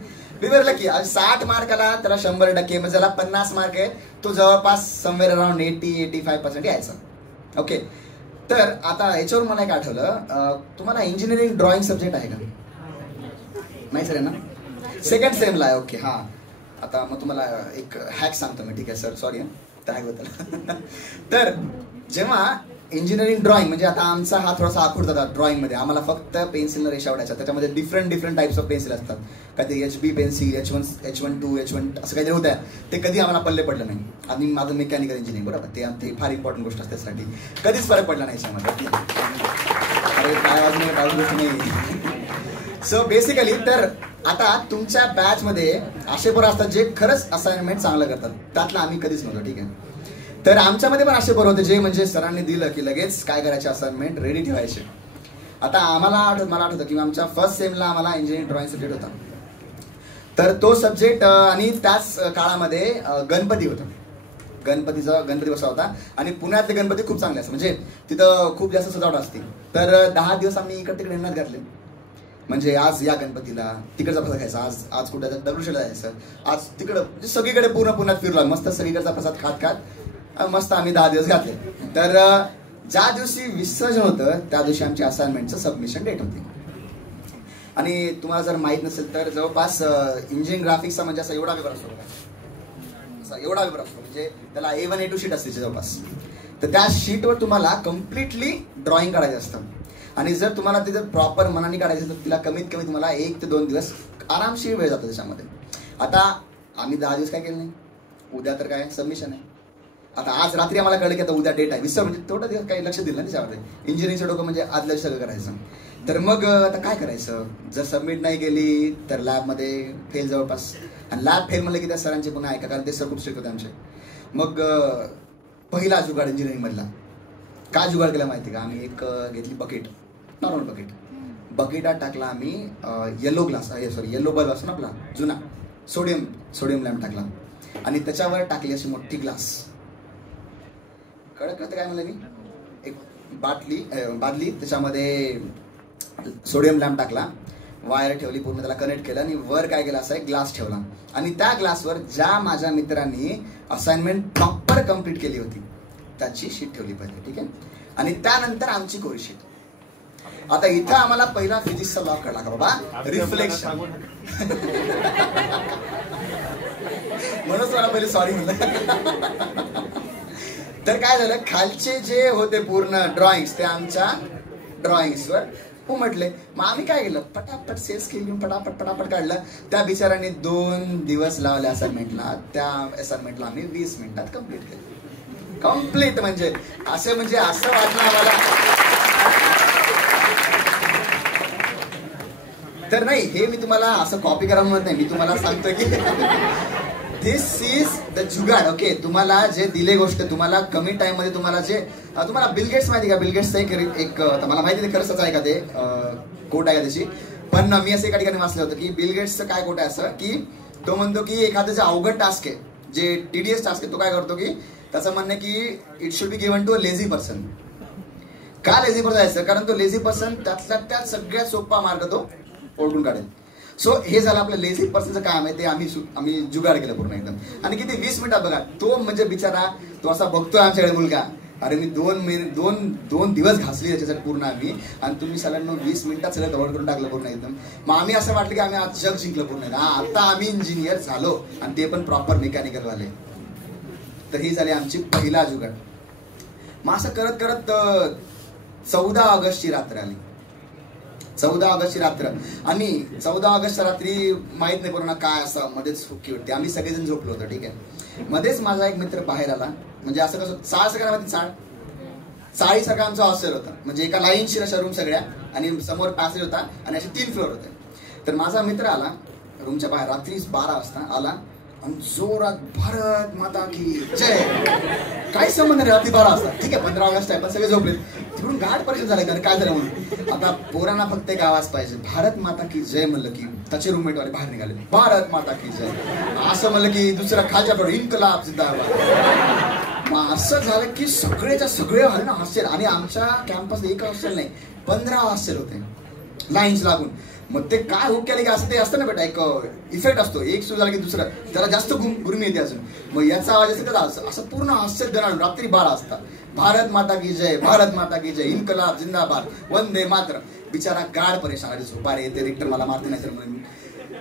We were lucky. 60 मार्काला त्याला 100%, म्हणजे ज्याला 50 मार्क आहे तो जवळपास समवेअर अराउंड 80-85% यायचा. ओके. तर आता याच्यावर मला एक आठवलं, तुम्हाला इंजिनिअरिंग ड्रॉइंग सब्जेक्ट आहे का? नाही सर आहे ना, सेकंड सेमला आहे. ओके. हां, आता मग तुम्हाला एक हॅक सांगतो मी. ठीक आहे सर, सॉरी त्या हॅकबद्दल. तर जेव्हा इंजिनिअरिंग ड्रॉइंग, म्हणजे आता आमचा हा थोडासा आखूड जातात ड्रॉइंगमध्ये. आम्हाला फक्त पेन्सिलनं रेषा आवडायच्या. त्याच्यामध्ये डिफरंट टाईप्स ऑफ पेन्सिल असतात. काहीतरी HB पेन्सिल, H1 असं काहीतरी होत्या. ते कधी आम्हाला पल्ले पडलं नाही. आणि माझं मेकॅनिकल इंजिनिअरिंग, बरोबर, ते फार इम्पॉर्टंट गोष्ट असते त्यासाठी. कधीच फरक पडला नाही याच्यामध्ये. अरे काय वाजून गोष्ट नाही. सो बेसिकली तर आता तुमच्या बॅचमध्ये असे पोरं असतात जे खरंच असाइनमेंट चांगलं करतात. त्यातलं आम्ही कधीच नव्हतो. ठीक आहे. तर आमच्यामध्ये पण असे पोरं होते जे म्हणजे सरांनी दिलं की लगेच काय करायचे, असाइनमेंट रेडी ठेवायचे. आता मला आठवतं की आमच्या फर्स्ट सेमला आम्हाला इंजिनिअरिंग ड्रॉइंग सब्जेक्ट होता. तर तो सब्जेक्ट आणि त्याच काळामध्ये गणपती होता. गणपती बसवा होता. आणि पुण्यातले गणपती खूप चांगले असतात, म्हणजे तिथं खूप जास्त सजावट असते. तर 10 दिवस आम्ही इकडे तिकडे हिंडण्यात घातले. म्हणजे आज या गणपतीला तिकडचा प्रसाद खायचा, आज कुठे दगडूशेठला जायचं, आज तिकडं, म्हणजे सगळीकडे पुण्यात फिरलो. मस्त सगळीकडचा प्रसाद खात मस्त आम्ही 10 दिवस घातले. तर ज्या दिवशी विसर्जन होतं त्या दिवशी आमची असाइनमेंटचं सबमिशन डेट होती. आणि तुम्हाला जर माहीत नसेल तर जवळपास इंजिनिअरिंग ग्राफिक्सचा म्हणजे असा एवढा पेपर असतो, म्हणजे त्याला A1 A2 शीट असते जवळपास. तर त्या शीटवर तुम्हाला कम्प्लिटली ड्रॉइंग काढायचं असतं. आणि जर तुम्हाला ते जर प्रॉपर मनाने काढायचं तर तिला कमीत कमी तुम्हाला 1 ते 2 दिवस आरामशीर वेळ जातो त्याच्यामध्ये. आता आम्ही 10 दिवस काय केलं नाही. उद्या तर काय सबमिशन आहे. आता आज रात्री आम्हाला कळलं की आता उद्या डेट आहे, म्हणजे तेवढा दिवस काही लक्ष दिलं ना त्याच्यामध्ये. इंजिनिअरिंगचं डोकं म्हणजे आदल्या सगळं करायचं. तर मग आता काय करायचं, जर सबमिट नाही केली तर लॅबमध्ये फेल जवळपास. आणि लॅब फेल म्हणलं की त्या सरांचे पुन्हा ऐका, कारण ते सर खूप स्ट्रिक्ट होते आमचे. मग पहिला जुगाड इंजिनिअरिंगमधला काय जुगाड केला माहिती का, आम्ही एक घेतली बकेट, नॉर्मल बकेटात टाकला आम्ही येलो बल्ब असतो ना आपला जुना, सोडियम लॅम्प टाकला. आणि त्याच्यावर टाकली अशी मोठी ग्लास. कळत काय म्हणलं मी, एक बादली त्याच्यामध्ये सोडियम लॅम्प टाकला, वायर ठेवली, पूर्ण त्याला कनेक्ट केलं आणि वर काय केलं असा एक ग्लास ठेवला. आणि त्या ग्लासवर ज्या माझ्या मित्रांनी असाइनमेंट प्रॉपर कम्प्लीट केली होती त्याची शीट ठेवली पाहिजे. ठीक आहे. आणि त्यानंतर आमची कोरी शीट. आता इथं आम्हाला पहिला फिजिक्सचा लॉ कळला का बाबा, रिफ्लेक्शन. म्हणून मला पहिले सॉरी म्हणलं. तर काय झालं, खालचे जे होते पूर्ण ड्रॉइंग्स ते आमच्या ड्रॉइंग्सवर उमटले. मग आम्ही काय केलं, पटापट सेल्स केली, पटापट काढलं. त्या बिचारांनी 2 दिवस लावले असाइनमेंटला. त्या असाइनमेंटला आम्ही 20 मिनिटात कम्प्लीट केली. कम्प्लीट म्हणजे असं वाटलं आम्हाला. तर नाही, हे मी तुम्हाला असं कॉपी करा म्हणत नाही, मी तुम्हाला सांगतोय की दिस इज द जुगाड. ओके. तुम्हाला जे दिले गोष्ट, तुम्हाला कमी टाइम मध्ये तुम्हाला बिल गेट्स माहिती का, बिल गेट्सचं एक मला माहिती आहे खरंच आहे का ते कोट आहे का त्याची. पण मी असं एका ठिकाणी वाचलं होतं की बिल गेट्सचं काय कोट आहे असं की तो म्हणतो की एखादं जे अवघड टास्क आहे, जे TDS टास्क आहे, तो काय करतो की त्याचं म्हणणं की it should be given to a lazy person. का लेझी पर्सन जायचं, कारण तो लेझी पर्सन त्यात सगळ्यात सोपा मार्ग तो ओळखून काढेल. सो हे झालं आपलं लेझी पर्सनचं काम आहे, ते आम्ही जुगाड केलं पूर्ण एकदम. आणि किती 20 मिनिटात बघा, तो म्हणजे बिचारा तो असा बघतोय आमच्याकडे मुलगा, अरे मी 2 दिवस घासली त्याच्यासाठी पूर्ण आम्ही, आणि तुम्ही सगळ्यांना 20 मिनिटात सगळं कव्हर करून टाकलं पूर्ण एकदम. मग आम्ही असं वाटलं की आम्ही आज जग जिंकलं पूर्ण. आता आम्ही इंजिनियर झालो, आणि ते पण प्रॉपर मेकॅनिकल वाले. तर ही झाली आमची पहिला जुगाड. मग असं करत 14 ऑगस्टची रात्र आली. 14 ऑगस्टची रात्र. आणि 14 ऑगस्टच्या रात्री माहित नाही पूर्ण काय असं मध्येच फुक्की होती. आम्ही सगळेजण झोपलो होतो, ठीक आहे. मध्येच माझा एक मित्र बाहेर आला. म्हणजे असं कसं चाळ सगळ्यांमध्ये चाळीसारखा आमचा हॉस्टेल होता. म्हणजे एका लाईनशी अशा रूम सगळ्या आणि समोर पॅसेज होता आणि असे 3 फ्लोअर होते. तर माझा मित्र आला रूमच्या बाहेर रात्री 12 वाजता आला आणि जोरात भारत माता की जय. काय संबंध नाही रात्री 12 वाजता, ठीक आहे 15 ऑगस्ट आहे पण सगळे झोपले. तिकडून गाठ परिषद झाले कारण काय झालं म्हणून. आता पोरांना फक्त एक आवाज पाहिजे, भारत माता की जय म्हणलं की त्याचे रूममेट वाले बाहेर निघाले, भारत माता की जय असं म्हणलं की दुसरा खालच्या पडून इन्कलाब जिंदाबाद. मग असं झालं की सगळेच्या सगळे आले ना हॉस्टेल. आणि आमच्या कॅम्पस एक हॉस्टेल नाही 15 हॉस्टेल होते लाईन्स लागून. मग ते काय हुक केले की असं ते असतं ना बेटा, एक इफेक्ट असतो, एक सुरू झाला की दुसरं त्याला जास्त गुरमी येते अजून. मग याचा आवाज असेल तर असं पूर्ण हॉस्टेल देणार रात्री 12 वाजता भारत माता की जय, भारत माता की जय, इन्कलाब जिंदाबाद, वंदे मातरम. बिचारा गाढ परेशान आली झोपारे येते, रिक्टर मला मारते नाही तर म्हणून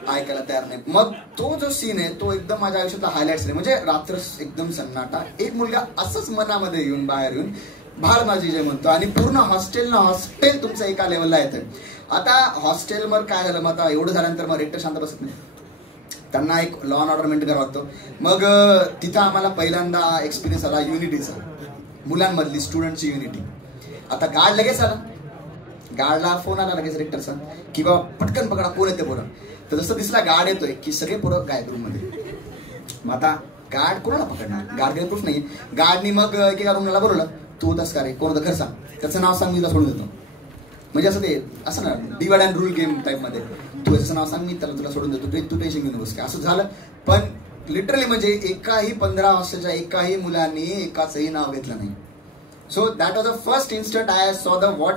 ऐकायला तयार नाही. मग तो जो सीन आहे तो एकदम माझ्या आयुष्यातला हायलाइट्स आहे. म्हणजे रात्र एकदम सन्नाटा, एक मुलगा असंच मनामध्ये येऊन बाहेर येऊन भारत माता की जय म्हणतो आणि पूर्ण हॉस्टेल तुमचं एका लेवलला येतं. आता हॉस्टेलवर काय झालं, मग आता एवढं झाल्यानंतर मग रेक्टर शांत बसत नाही, त्यांना एक लॉ अँड ऑर्डर मेंटेन करावं लागतं. मग तिथं आम्हाला पहिल्यांदा एक्सपिरियन्स आला युनिटीचा, मुलांमधली स्टुडंटची युनिटी. आता गार्ड लगेच आला, गार्डला फोन आला लगेच रेक्टरचा की बाबा पटकन पकडा कोण येते पोरं. तर जसं दिसला गार्ड येतोय की सगळे पोरं गायब रूममध्ये. मग आता गार्ड कोणाला पकडणार, गार्ड काही प्रूफ नाही. गार्डनी मग एकेका रूमला बोलवलं, तू होतास का रे, कोण होतं खरं सांग, त्याचं नाव सांग मी तुला सोडून देतो. म्हणजे असं ते असं ना डिवाइड अँड रूल गेम टाईपमध्ये, तू याचं नाव सांग मी त्याला तुला सोडून देतो, तू टेन्शन घेऊन नकोस काय. असं झालं. पण लिटरली म्हणजे एकाही 15 वर्षाच्या एकाही मुलांनी एकाचंही नाव घेतलं नाही. So that was the first instant I saw the what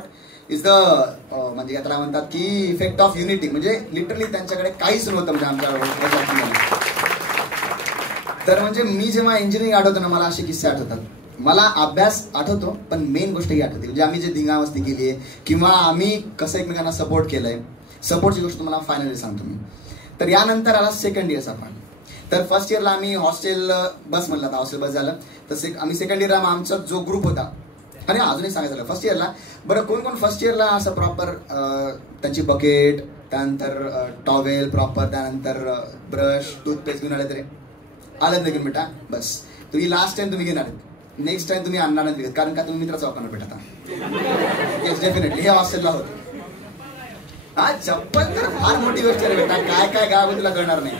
is the म्हणजे त्याला म्हणतात की इफेक्ट ऑफ युनिटी. म्हणजे लिटरली त्यांच्याकडे काहीच नव्हतं म्हणजे आमच्या. तर म्हणजे मी जेव्हा इंजिनिअरिंग आठवतो ना मला असे किस्से आठवतात. मला अभ्यास आठवतो पण मेन गोष्ट ही आठवते म्हणजे आम्ही जे धिंगामस्ती केली आहे किंवा आम्ही कसं एकमेकांना सपोर्ट केलंय. सपोर्टची गोष्ट तुम्हाला फायनली सांगतो मी. तर यानंतर आला सेकंड इयर्स आपण. तर फर्स्ट इयरला आम्ही हॉस्टेल बस म्हणलं तर हॉस्टेल बस झालं. तर आम्ही सेकंड इयरला आमचा जो ग्रुप होता आणि अजूनही सांगायचं झालं फर्स्ट इयरला. बरं कोण कोण फर्स्ट इयरला असं प्रॉपर त्यांची बकेट, त्यानंतर टॉवेल प्रॉपर, त्यानंतर ब्रश टूथपेस्ट घेऊन आले तरी आलं नाही घेऊन बेटा बस. तुम्ही लास्ट टाइम तुम्ही घेणार, नेक्स्ट टाइम तुम्ही आणणार नाही कारण का तुम्ही मित्राचा वापरणार बेटा. येस डेफिनेटली हे हॉस्टेलला होतं. हा चप्पल तर फार मोठी गोष्ट आहे बेटा, काय काय गाव तुला कळणार नाही.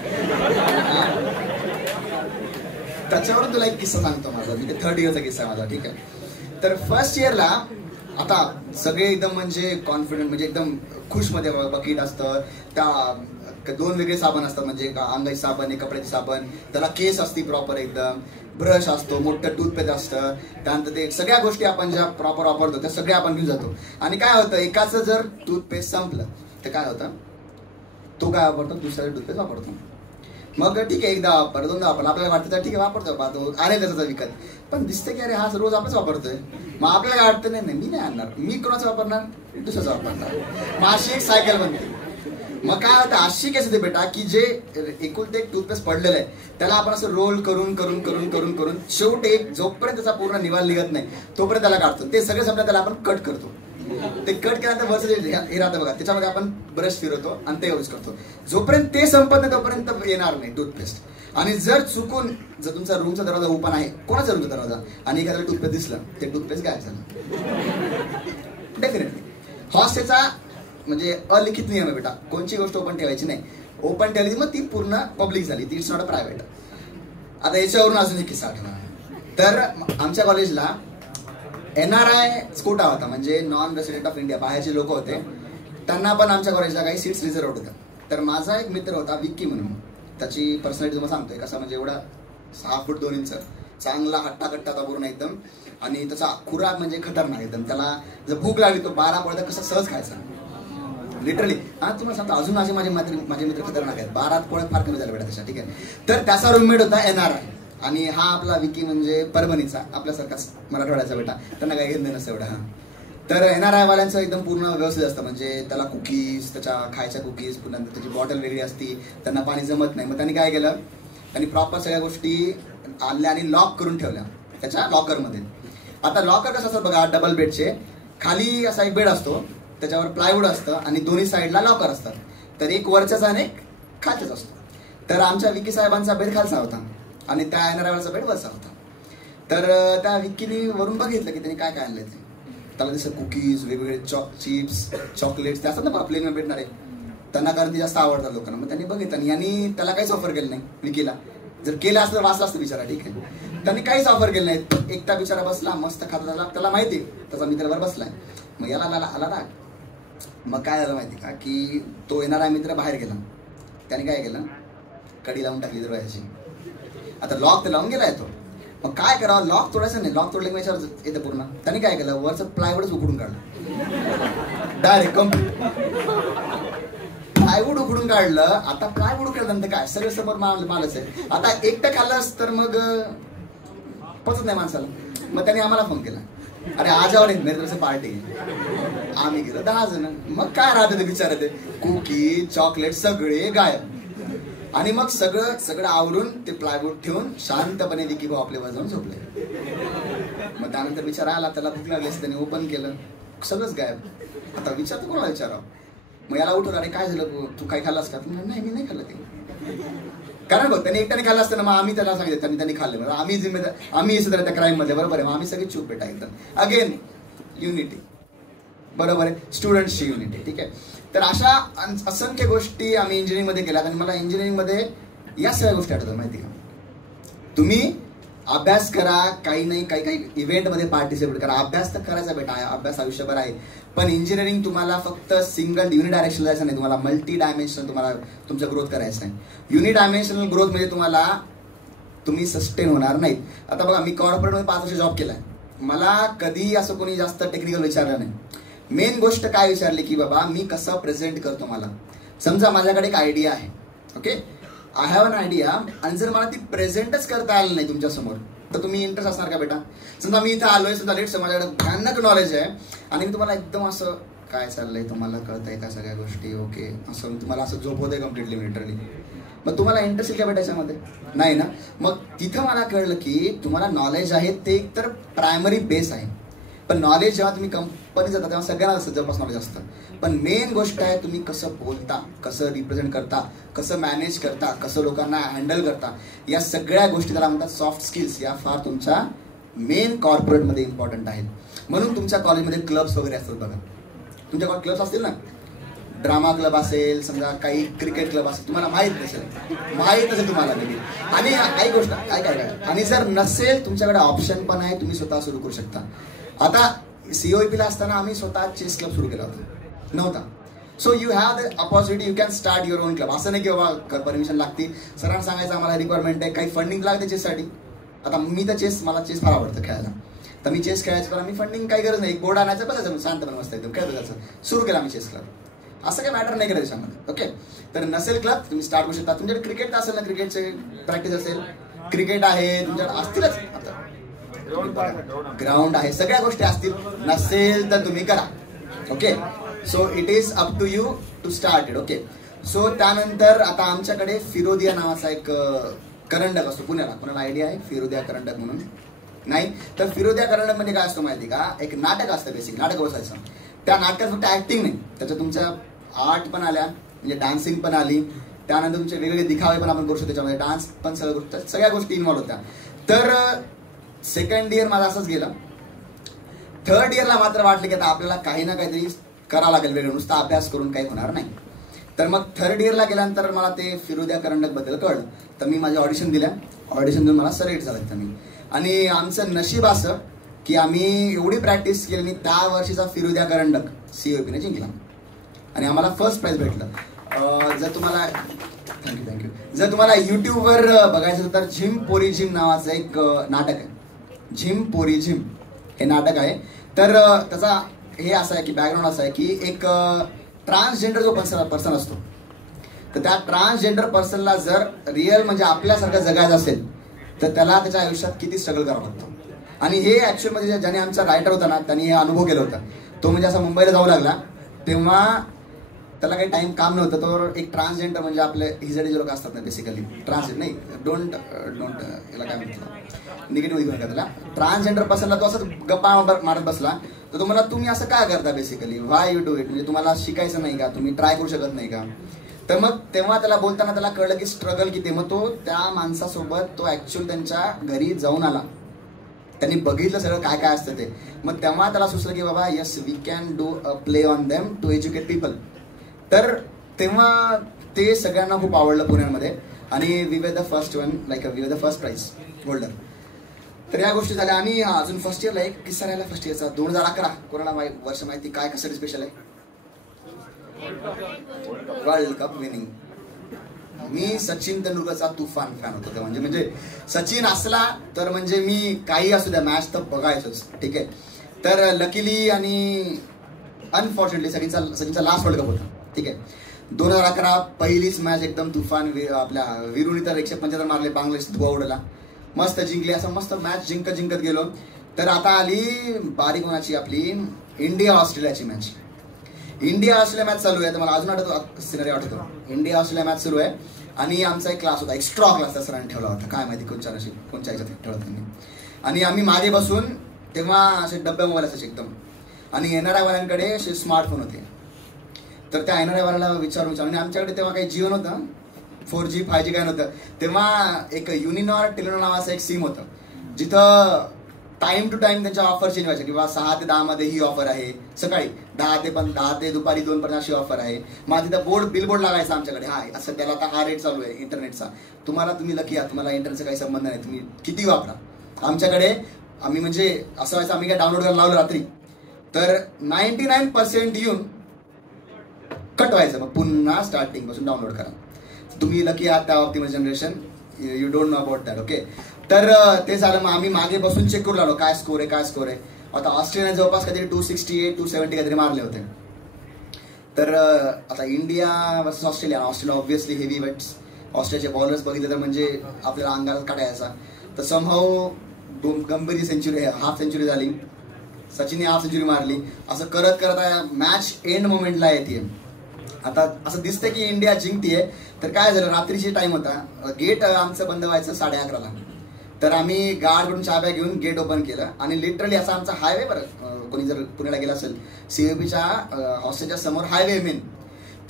त्याच्यावरून तुला एक किस्सा सांगतो माझा, म्हणजे 3rd इयरचा किस्सा माझा, ठीक आहे. तर फर्स्ट इयरला आता सगळे एकदम म्हणजे कॉन्फिडंट म्हणजे एकदम खुशमध्ये बकेट असतं, त्या 2 वेगळे साबण असतात म्हणजे अंगाची साबण आहे, कपड्याची साबण, त्याला केस असती प्रॉपर एकदम, ब्रश असतो, मोठं टूथपेस्ट असतं, त्यानंतर ते सगळ्या गोष्टी आपण ज्या प्रॉपर वापरतो त्या सगळ्या आपण घेऊन जातो. आणि काय होतं एकाचं जर टूथपेस्ट संपलं तर काय होतं, तो काय वापरतो दुसऱ्या टूथपेस्ट वापरतो. मग ठीक आहे एकदा वापर 2दा वापरला, आपल्याला वाटतं ठीक आहे वापरतो पाहतो अरे त्याचा विकत, पण दिसतं की अरे हा रोज आपणच वापरतोय. मग आपल्याला काय वाटतं नाही मी नाही आणणार, मी कोणाचं वापरणार, दुसऱ्याचं वापरणार. मग अशी एक सायकल बनते. मग काय होतं अशी केस होते बेटा की जे एकुलते एक टूथपेस्ट पडलेलं आहे त्याला आपण असं रोल करून करून करून करून करून शेवटी जोपर्यंत त्याचा पूर्ण निवाल निघत नाही तोपर्यंत त्याला काढतो. ते सगळे संपल्या त्याला आपण कट करतो. ते कट केल्यानंतर वरचं हे राहतं बघा त्याच्यामध्ये आपण ब्रश फिरवतो आणि ते यूज करतो. जोपर्यंत ते संपत नाही तोपर्यंत येणार नाही टूथपेस्ट. आणि जर चुकून जर तुमचा रूमचा दरवाजा ओपन आहे, कोणाचा रूमचा दरवाजा, आणि एखाद्याला टूथपेस्ट दिसलं ते टूथपेस्ट गायब झालं. डेफिनेटली हॉस्टेलचा म्हणजे अलिखित नियम आहे बेटा, कोणची गोष्ट ओपन ठेवायची नाही. ओपन ठेवली मग ती पूर्ण पब्लिक झाली, ती इट्स नॉट अ प्रायव्हेट. आता याच्यावरून अजून एक किस्सा आठवला. तर आमच्या कॉलेजला NRI कोटा होता म्हणजे नॉन रेसिडेंट ऑफ इंडिया, बाहेरचे लोक होते, त्यांना पण आमच्या कॉलेजला काही सीट्स रिझर्व होत्या. तर माझा एक मित्र होता विक्की म्हणून, त्याची पर्सनॅलिटी तुम्हाला सांगतोय कसा म्हणजे एवढा 6 फूट 2 इंच, चांगला हट्टाकट्टा पूर्ण एकदम, आणि त्याचा खुराक म्हणजे खतरनाक एकदम. त्याला जर भूक लागली तो 12 पोळ्या कसं सहज खायचा लिटरली. हा तुम्हाला सांगतो अजून माझे मित्र खतरनाक आहेत. 12 पोळ्या फार कमी झाल्या बेटा त्याच्या, ठीक आहे. तर त्याचा रूममेट होता NRI आणि हा आपला विकी म्हणजे परभणीचा आपल्यासारखाच मराठवाड्याचा बेटा, त्यांना काही घेणं नसतं एवढा. हा तर NRI वाल्यांचं एकदम पूर्ण व्यवस्थित असतं म्हणजे त्याला कुकीज, त्याच्या खायच्या कुकीज, पुन्हा त्याची बॉटल वेगळी असती, त्यांना पाणी जमत नाही. मग त्यांनी काय केलं, त्यांनी प्रॉपर सगळ्या गोष्टी आणल्या आणि लॉक करून ठेवल्या त्याच्या लॉकरमध्ये. आता लॉकर कसं असतं बघा, डबल बेडचे खाली असा एक बेड असतो त्याच्यावर प्लायवूड असतं आणि दोन्ही साईडला लॉकर असतात. तर एक वरच्याचा आणि एक खालच्याच असतो. तर आमच्या विकी साहेबांचा बेड खालचा होता आणि त्या येणाऱ्या वेळेचा बेड वरचा होता. तर त्या विकीने वरून बघितलं की त्यांनी काय काय आणलंय ते. त्याला दिसत कुकीज, वेगवेगळे चिप्स, चॉकलेट्स ते असतात ना प्लेन भेटणारे, त्यांना कारण ते जास्त आवडतात लोकांना. मग त्यांनी बघितलं आणि यांनी त्याला काहीच ऑफर केलं नाही विकीला. जर केलं असतं तर वाचला असतं बिचारा, ठीक आहे. त्यांनी काहीच ऑफर केलं नाही. एकटा बिचारा बसला मस्त खात, त्याला माहिती त्याचा मित्रभर बसलाय. मग याला आला राग. मग काय झालं माहिती का की तो येणारा मित्र बाहेर गेला. त्याने काय केलं, कडी लावून टाकली दरवाजाची. आता लॉक तर लावून गेलाय तो. मग काय करावं, लॉक तोडायचं नाही. लॉक तोडलं की विचार येतं पूर्ण. त्याने काय केलं, वरचं प्लायवूडच उकडून काढलं डायरेक्ट कम्प्लीट. प्लायवूड उकडून काढलं. आता प्लायवूड उकडल्यानंतर काय, सगळं समोर मालच आहे. आता एकटं खाल्लंच तर मग पचत नाही माणसाला. मग त्याने आम्हाला फोन केला, अरे आज आवडेल मेरे तरफ से पार्टी. आम्ही गेलो 10 जण. मग काय राहते ते बिचारा, ते कुकी चॉकलेट सगळे गायब. आणि मग सगळं आवरून ते प्लायवूड ठेवून शांतपणे विकी भाऊ आपले वाजवून झोपले. मग त्यानंतर विचार आला, त्याला भूक लागली असते, त्याने ओपन केलं, सगळंच गायब. आता विचारतो कोणाला विचारावं. मग याला उठवलं, अरे काय झालं, तू काय खाल्लास का? नाही मी नाही खाल्लं ते. कारण बघ त्याने एकट्याने खाल्लं असतं ना, मग आम्ही त्याला सांगितलं त्यांनी खाल्लं, आम्ही जिम्मेदार, आम्ही सुद्धा त्या क्राईम मध्ये, बरोबर आहे. मग आम्ही सगळी चूप भेटा एकदम. अगेन युनिटी, बरोबर आहे, स्टुडंट्सची युनिटी, ठीक आहे. तर अशा असंख्य गोष्टी आम्ही इंजिनिअरिंग मध्ये केल्यात. आणि मला इंजिनिअरिंग मध्ये या सगळ्या गोष्टी आठवतात. माहिती का, तुम्ही अभ्यास करा, काही नाही काही इव्हेंट मध्ये पार्टिसिपेट करा. अभ्यास तर करायचा बेटा, अभ्यास आयुष्यभर आहे. पण इंजिनिअरिंग तुम्हाला फक्त सिंगल युनिडायरेक्शनल जायचं नाही, तुम्हाला मल्टी डायमेन्शनल तुम्हाला तुमचा ग्रोथ करायचा आहे. युनिडायमेन्शनल ग्रोथ म्हणजे तुम्ही सस्टेन होणार नाहीत. आता बघा, मी कॉर्पोरेटमध्ये 5 वर्ष जॉब केलाय. मला कधी असं कोणी जास्त टेक्निकल विचारलं नाही. मेन गोष्ट काय विचारली की बाबा मी कसं प्रेझेंट करतो. मला समजा माझ्याकडे एक आयडिया आहे, okay, I have an idea, आणि जर मला ती प्रेझेंटच करता आलं नाही तुमच्या समोर, तर तुम्ही इंटरेस्ट असणार का बेटा? समजा मी इथं आलोय, समजा लेट माझ्याकडे भयानक नॉलेज आहे आणि मी तुम्हाला एकदम असं काय चाललंय तुम्हाला कळतंय का सगळ्या गोष्टी, ओके, असं तुम्हाला असं झोपवतंय कम्प्लिटली लिटरली, मग तुम्हाला इंटरेस्ट येईल का बेटा याच्यामध्ये? नाही ना. मग तिथं मला कळलं की तुम्हाला नॉलेज आहे ते एक तर प्रायमरी बेस आहे, पण नॉलेज जेव्हा तुम्ही कंपनी जाता तेव्हा सगळ्यांना जवळपास नॉलेज असतं. पण मेन गोष्ट आहे तुम्ही कसं बोलता, कसं रिप्रेझेंट करता, कसं मॅनेज करता, कसं लोकांना हँडल करता. या सगळ्या गोष्टी त्याला म्हणतात सॉफ्ट स्किल्स. या फार तुमच्या मेन कॉर्पोरेटमध्ये इम्पॉर्टंट आहेत. म्हणून तुमच्या कॉलेजमध्ये क्लब्स वगैरे असतात बघा. तुमच्या क्लब्स असतील ना, ड्रामा क्लब असेल, समजा काही क्रिकेट क्लब असेल, तुम्हाला माहीत असेल तुम्हाला कधी. आणि काही गोष्ट काय आणि जर नसेल तुमच्याकडे ऑप्शन पण आहे, तुम्ही स्वतः सुरू करू शकता. आता COEP-ला असताना आम्ही स्वतः चेस क्लब सुरू केला नव्हता. So you have the opportunity, you can start your on club. असं नाही की बाबा परमिशन लागते, सरांना सांगायचं आम्हाला रिक्वायरमेंट आहे, काही फंडिंग लागते चेससाठी. आता मी तर मला चेस फार आवडतं खेळायला, तर मी चेस खेळायचं, पण आम्ही फंडिंग काही गरज नाही, एक बोर्ड आणायचं बघायचं शांतपणे मस्त एकदम खेळत जायचं. सुरू केला आम्ही चेस क्लब. असं काही मॅटर नाही करत त्याच्यामध्ये, ओके. तर नसेल क्लब तुम्ही स्टार्ट करू शकता. तुमच्याकडे क्रिकेट असेल ना, क्रिकेटचे प्रॅक्टिस असेल, क्रिकेट आहे तुमच्याकडे असतीलच, ग्राउंड आहे, सगळ्या गोष्टी असतील. नसेल तर तुम्ही करा, okay. So it is up to you to start it, okay. So त्यानंतर आता आमच्याकडे फिरोदिया नावाचा एक करंडक असतो पुण्याला. कोणाला आयडिया आहे फिरोदिया करंडक म्हणून? नाही. तर फिरोदिया करंडक म्हणजे काय असतो माहिती का, एक नाटक असतं, बेसिक नाटक बसायचं. त्या नाटकात फक्त ऍक्टिंग नाही, त्याच्यात तुमच्या आर्ट पण आल्या, म्हणजे डान्सिंग पण आली, त्यानंतर तुमचे वेगवेगळे दिखावे पण आपण करू शकतो त्याच्यामध्ये, डान्स पण सगळ्या गोष्टी इन्व्हॉल्व होत्या. तर सेकंड इयर माझा असंच गेलं. थर्ड इयरला मात्र वाटलं की आता आपल्याला काही ना काहीतरी करावं लागेल वेगळं, नुसता अभ्यास करून काही होणार नाही. तर मग थर्ड इयरला गेल्यानंतर मला ते फिरोदिया करंडक बद्दल कळलं. तर मी माझ्या ऑडिशन देऊन मला सिलेक्ट झालं त्यांनी. आणि आमचं नशीब असं की आम्ही एवढी प्रॅक्टिस केली आणि त्या वर्षीचा फिरोदिया करंडक COEP-ने जिंकला आणि आम्हाला फर्स्ट प्राइज भेटलं. जर तुम्हाला थँक्यू जर तुम्हाला युट्यूबवर बघायचं तर झिम पोरी झिम नावाचं एक नाटक आहे. झिम पोरी झिम हे नाटक आहे. तर त्याचा हे असं आहे की बॅकग्राऊंड असं आहे की एक ट्रान्सजेंडर जो पर्सन असतो, तर त्या ट्रान्सजेंडर पर्सनला जर रिअल म्हणजे आपल्यासारखं जगायचं असेल तर त्याला त्याच्या आयुष्यात किती स्ट्रगल करावं लागतं. आणि हे ऍक्च्युअल मध्ये ज्याने आमचा रायटर होता ना, त्यांनी हे अनुभव केला होता. तो म्हणजे असा मुंबईला जाऊ लागला तेव्हा त्याला काही टाइम काम नव्हतं. तो एक ट्रान्सजेंडर म्हणजे आपले हिजडे जे लोक असतात ना, बेसिकली ट्रान्सजेंडर नाही, डोंट याला काय म्हणतात, निगेटिव्ह घेऊन का त्याला, ट्रान्सजेंडर पर्सनला तो असंच गप्पा मारत बसला. तर तुम्हाला तुम्ही असं काय करता basically, why you do it, म्हणजे तुम्हाला शिकायचं नाही का, तुम्ही ट्राय करू शकत नाही का. तर मग तेव्हा त्याला बोलताना त्याला कळलं की स्ट्रगल किती. मग तो त्या माणसासोबत तो ऍक्च्युअल त्यांच्या घरी जाऊन आला, त्यांनी बघितलं सगळं काय काय असतं ते. मग तेव्हा त्याला सुचलं की बाबा yes we can do a play on them to educate people. तर तेव्हा ते सगळ्यांना खूप आवडलं पुण्यामध्ये आणि we were the first one, like we were the first prize holder. तर या गोष्टी झाल्या. आणि अजून फर्स्ट इयरला एक किस्सा राहिला फर्स्ट इयरचा, 2011. कोणाला वर्ष माहिती काय कशासाठी स्पेशल आहे? World cup winning. मी सचिन तेंडुलकरचा तुफान फॅन होतो. म्हणजे सचिन असला तर म्हणजे मी काही असू द्या मॅच तर बघायचोच, ठीक आहे. तर लकीली आणि अनफॉर्च्युनेटली सचिनचा लास्ट वर्ल्ड कप होता, ठीक आहे. 2011 पहिलीच मॅच एकदम तुफान. आपल्या विरुनी तर 175 मारले, बांगलादेश धुवावडला, मस्त जिंकली. असं मस्त मॅच जिंकत गेलो. तर आता आली बारीक होण्याची आपली इंडिया ऑस्ट्रेलियाची मॅच. इंडिया ऑस्ट्रेलिया मॅच चालू आहे. तर मला अजून आठवतो सिनरी आठवतो. इंडिया ऑस्ट्रेलिया मॅच सुरू आहे आणि आमचा एक क्लास होता, एक्स्ट्रा क्लास त्या सरांनी ठेवला होता, काय माहिती कोणच्या ह्याच्यात ठेवला त्यांनी. आणि आम्ही मागे बसून, तेव्हा असे डब्बे मोबाईल असायचे एकदम, आणि येणाऱ्यावाल्यांकडे असे स्मार्टफोन होते. तर त्या येणाऱ्यावाल्याला विचारून आणि आमच्याकडे तेव्हा काही जीवन होतं, 4G 5G काय नव्हतं तेव्हा. एक युनिनॉर टेलिनॉर नावाचं एक सिम होतं, जिथं टाइम टू टाइम त्यांच्या ऑफर चेंज व्हायच्या, किंवा 6 ते 10 मध्ये ही ऑफर आहे, सकाळी 10 ते दुपारी 2 पर्यंत अशी ऑफर आहे. मग तिथं बिलबोर्ड लागायचा आमच्याकडे, हा असं त्याला आता हा रेट चालू आहे इंटरनेटचा, तुम्ही लकी आहात, तुम्हाला इंटरनेटचा काही संबंध नाही, तुम्ही किती वापरा. आमच्याकडे आम्ही म्हणजे असं व्हायचं, आम्ही काय डाउनलोड करायला लावलं रात्री तर 99% येऊन कट व्हायचं, मग पुन्हा स्टार्टिंग पासून डाउनलोड करा. तुम्ही लकी आहात त्या optimal generation, you don't know about that, okay. तर ते झालं. मग आम्ही मागे बसून चेक करू लागलो काय स्कोर आहे. आता ऑस्ट्रेलियाने जवळपास काहीतरी 268 270 काहीतरी मारले होते. तर आता India versus Australia obviously heavy weights. ऑस्ट्रेलियाचे बॉलर्स बघितले तर म्हणजे आपल्याला अंगाला काढायचा. तर समहाऊ गंभीर सेंचुरी, हाफ सेंचुरी झाली, सचिनने हाफ सेंचुरी मारली. असं करत करत मॅच एंड मोमेंटला येते. आता असं दिसतंय की इंडिया जिंकतीये. तर काय झालं, रात्रीची टाइम होता, गेट आमचं बंद व्हायचं 11:30ला. तर आम्ही गार्डकडून चाब्या घेऊन गेट ओपन केलं आणि लिटरली असा आमचा हायवे, बरं कोणी जर पुण्याला गेला असेल, CAPच्या हॉस्टेलच्या समोर हायवे मेन,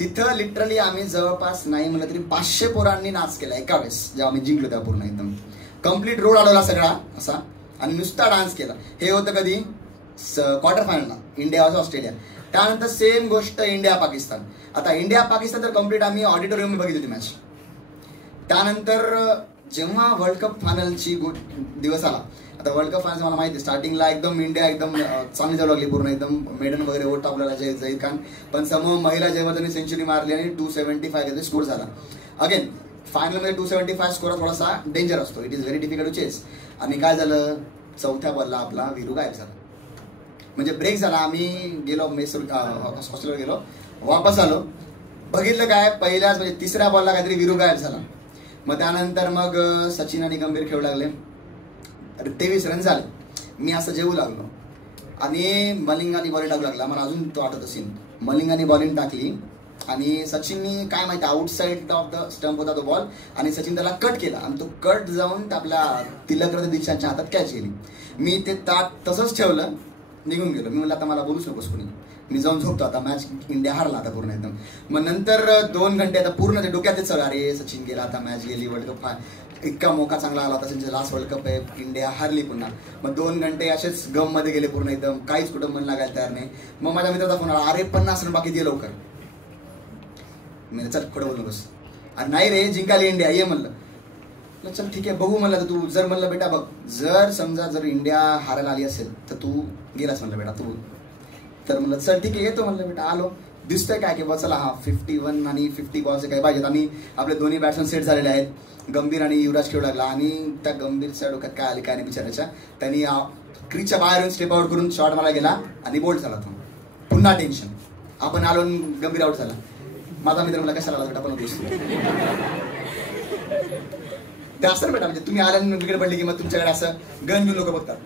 तिथं लिटरली आम्ही जवळपास नाही म्हणलं तरी 500 पोरांनी नाच केला एका वेळेस, जेव्हा आम्ही जिंकलो तेव्हा पूर्ण एकदम कम्प्लीट रोड अडवला सगळा असा आणि नुसता डान्स केला. हे होतं कधी क्वार्टर फायनलला इंडिया वर्सेस ऑस्ट्रेलिया. त्यानंतर सेम गोष्ट इंडिया पाकिस्तान. आता इंडिया पाकिस्तान तर कम्प्लीट आम्ही ऑडिटोरियम बघितली होती मॅच. त्यानंतर जेव्हा वर्ल्ड कप फायनलची दिवस आला, आता वर्ल्ड कप फायनल मला माहिती स्टार्टिंगला एकदम इंडिया एकदम चांगली जाऊ लागली, पूर्ण एकदम मेडन वगैरे ओढतो आपल्याला जहीर खान. पण समोर महिला जेव्हा त्यांनी सेंचुरी मारली आणि 275 स्कोर झाला. अगेन फायनलमध्ये 275 स्कोर थोडासा डेंजर असतो, it is very difficult to chase. आणि काय झालं, चौथ्या बॉलला आपला वीरू गायब झाला, म्हणजे ब्रेक झाला. आम्ही गेलो हॉस्टेलवर गेलो, वापस आलो, बघितलं काय पहिल्याच म्हणजे तिसऱ्या बॉलला काहीतरी वीरू गायब झाला. मग त्यानंतर मग सचिन आणि गंभीर खेळू लागले. 23 रन झाले. मी असं जेवू लागलो आणि मलिंगाने बॉलिंग टाकू लागला. मला अजून तो आठवतो सीन. मलिंगाने बॉलिंग टाकली आणि सचिननी काय माहिती आउटसाईड ऑफ द स्टंप होता तो बॉल आणि सचिन त्याला कट केला आणि तो कट जाऊन आपल्या तिलकरत्न दीक्षांच्या हातात कॅच केली. मी ते ताट तसंच ठेवलं, निघून गेलो. मी म्हणलं आता मला बोलूच नकोस कोणी, मी जाऊन झोपतो आता, मॅच इंडिया हारला आता पूर्ण एकदम. मग नंतर 2 घंटे आता पूर्ण ते डोक्यातच सगळं, अरे सचिन गेला, आता मॅच गेली, वर्ल्ड कप इतका मोका चांगला आला होता, त्यांचे लास्ट वर्ल्ड कप आहे, इंडिया हारली पुन्हा. मग 2 घंटे असेच गम मध्ये गेले पूर्ण एकदम, काहीच कुठं मन लागायला तयार नाही. मग माझ्या मित्राचा फोन आला, अरे 50 रन बाकी दे लवकर. मी चल खोडं बोलू नकोस, आणि नाही रे जिंकाली इंडिया ये म्हणलं. चल ठीक आहे बघू म्हणलं. तर तू जर म्हणलं बेटा बघ, जर समजा जर इंडिया हारायला आली असेल तर तू गेलास म्हणलं बेटा तू. तर म्हणलं चल ठीक आहे येतो म्हणलं बेटा. आलो, दिसतंय काय की बा चला हा 51 आणि 50 बॉल्स काही पाहिजेत. आणि आपले दोन्ही बॅट्समन सेट झालेले आहेत, गंभीर आणि युवराज खेळू लागला. आणि त्या गंभीरच्या डोक्यात काय आले काय नाही बिचाराच्या, त्यांनी क्रीजच्या बाहेर येऊन स्टेप आउट करून शॉट मला गेला आणि बोल्ड झाला तो. पुन्हा टेन्शन, आपण आलो गंभीर आउट झाला. माझा मित्र मला कशाला आला बेटा पण गोष्ट ते असं बेटा, म्हणजे तुम्ही आल्यानं विकेट पडली की मग तुमच्याकडे असं गन घेऊन लोक बघतात.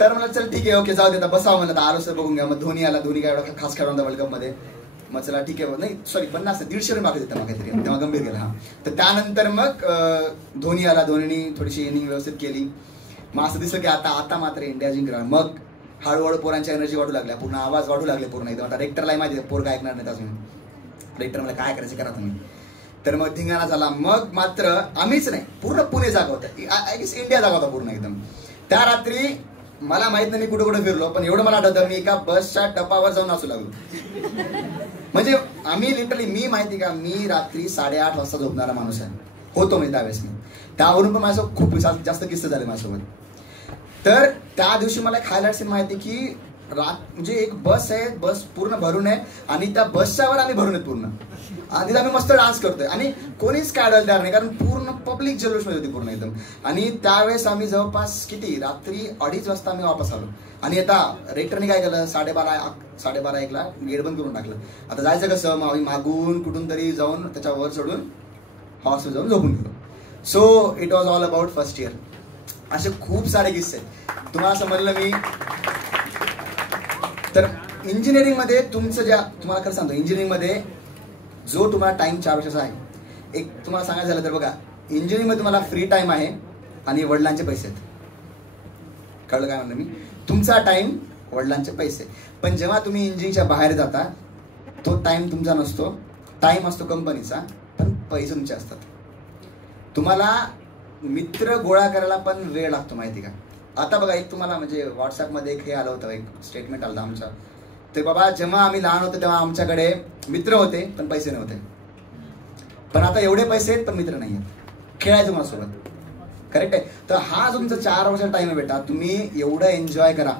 तर मला चल ठीक आहे ओके जाऊ देता बसावं म्हणलं. तर आलो सर बघून घ्या. मग धोनी आला, धोनी काय एवढा खास खेळला होता वर्ल्ड कप मध्ये. मग चला ठीक आहे, नाही सॉरी 50 150 रन मागे देता मग काहीतरी, तेव्हा गंभीर गेला. हा तर त्यानंतर मग धोनी आला, धोनीने थोडीशी इनिंग व्यवस्थित केली. मग असं दिसलं की आता मात्र इंडिया जिंकणार. मग हळूहळू पोरांची एनर्जी वाढू लागल्या, पूर्ण आवाज वाढू लागले पूर्ण एकदम. आता रेक्टरला माहिती आहे पोर काय ऐकणार नाही अजून. रेक्टर मला काय करायचं करा तुम्ही. तर मग धिंगाणा झाला. मग मात्र आम्हीच नाही, पूर्ण पुणे जागा होतं, आय गेस इंडिया जागा होता पूर्ण एकदम. त्या रात्री मला माहित नाही मी कुठे कुठे फिरलो, पण एवढं मला आठवतं मी एका बसच्या टपावर जाऊन नाचू लागलो. म्हणजे आम्ही लिटरली, मी माहिती का, मी रात्री 8:30 वाजता झोपणारा माणूस आहे होतो मी त्यावेळेस. मी त्यावरून पण माझ्यासोबत खूप जास्त किस्से झाले माझ्यासोबत. तर त्या दिवशी मला एक हायलाइट सीन माहिती की म्हणजे एक बस आहे, बस पूर्ण भरून आहे आणि त्या बसच्यावर आम्ही भरून आहेत पूर्ण. आणि तिथे आम्ही मस्त डान्स करतोय आणि कोणीच काय अडायला तयार नाही, कारण पूर्ण पब्लिक जल्लोषमध्ये होती पूर्ण एकदम. आणि त्यावेळेस आम्ही जवळपास किती रात्री 2:30 वाजता आम्ही वापस आलो. आणि आता रेक्टरने काय केलं, 12:30-1ला गेट बंद करून टाकलं. आता जायचं कसं, मग आम्ही मागून कुठून तरी जाऊन त्याच्यावर चढून हॉस्टेल जाऊन झोपून गेलो. So it was all about first year. असे खूप सारे किस्से तुम्हाला समजलं मी. तर इंजिनिअरिंगमध्ये तुमचं ज्या, तुम्हाला खरं सांगतो, इंजिनिअरिंगमध्ये जो तुम्हाला टाइम 4 वर्षाचा आहे, एक तुम्हाला सांगायचं झालं तर बघा, इंजिनिअरिंगमध्ये तुम्हाला फ्री टाइम आहे आणि वडिलांचे पैसे आहेत. कळलं काय म्हणलं मी? तुमचा टाइम, वडिलांचे पैसे. पण जेव्हा तुम्ही इंजिनिअरिंगच्या बाहेर जाता, तो टाइम तुमचा नसतो, टाइम असतो कंपनीचा, पण पैसे तुमचे असतात. तुम्हाला मित्र गोळा करायला पण वेळ लागतो माहिती का. आता बघा, एक तुम्हाला म्हणजे व्हॉट्सअपमध्ये एक हे आलं होतं, एक स्टेटमेंट आलं आमचं, ते बाबा जेव्हा आम्ही लहान होतो तेव्हा आमच्याकडे मित्र होते पण पैसे नव्हते, पण आता एवढे पैसे आहेत पण मित्र नाही आहेत, खेळायचं माझ्यासोबत. करेक्ट आहे. तर हा जो तुमचा 4 वर्षाचा टाइम आहे बेटा, तुम्ही एवढं एन्जॉय करा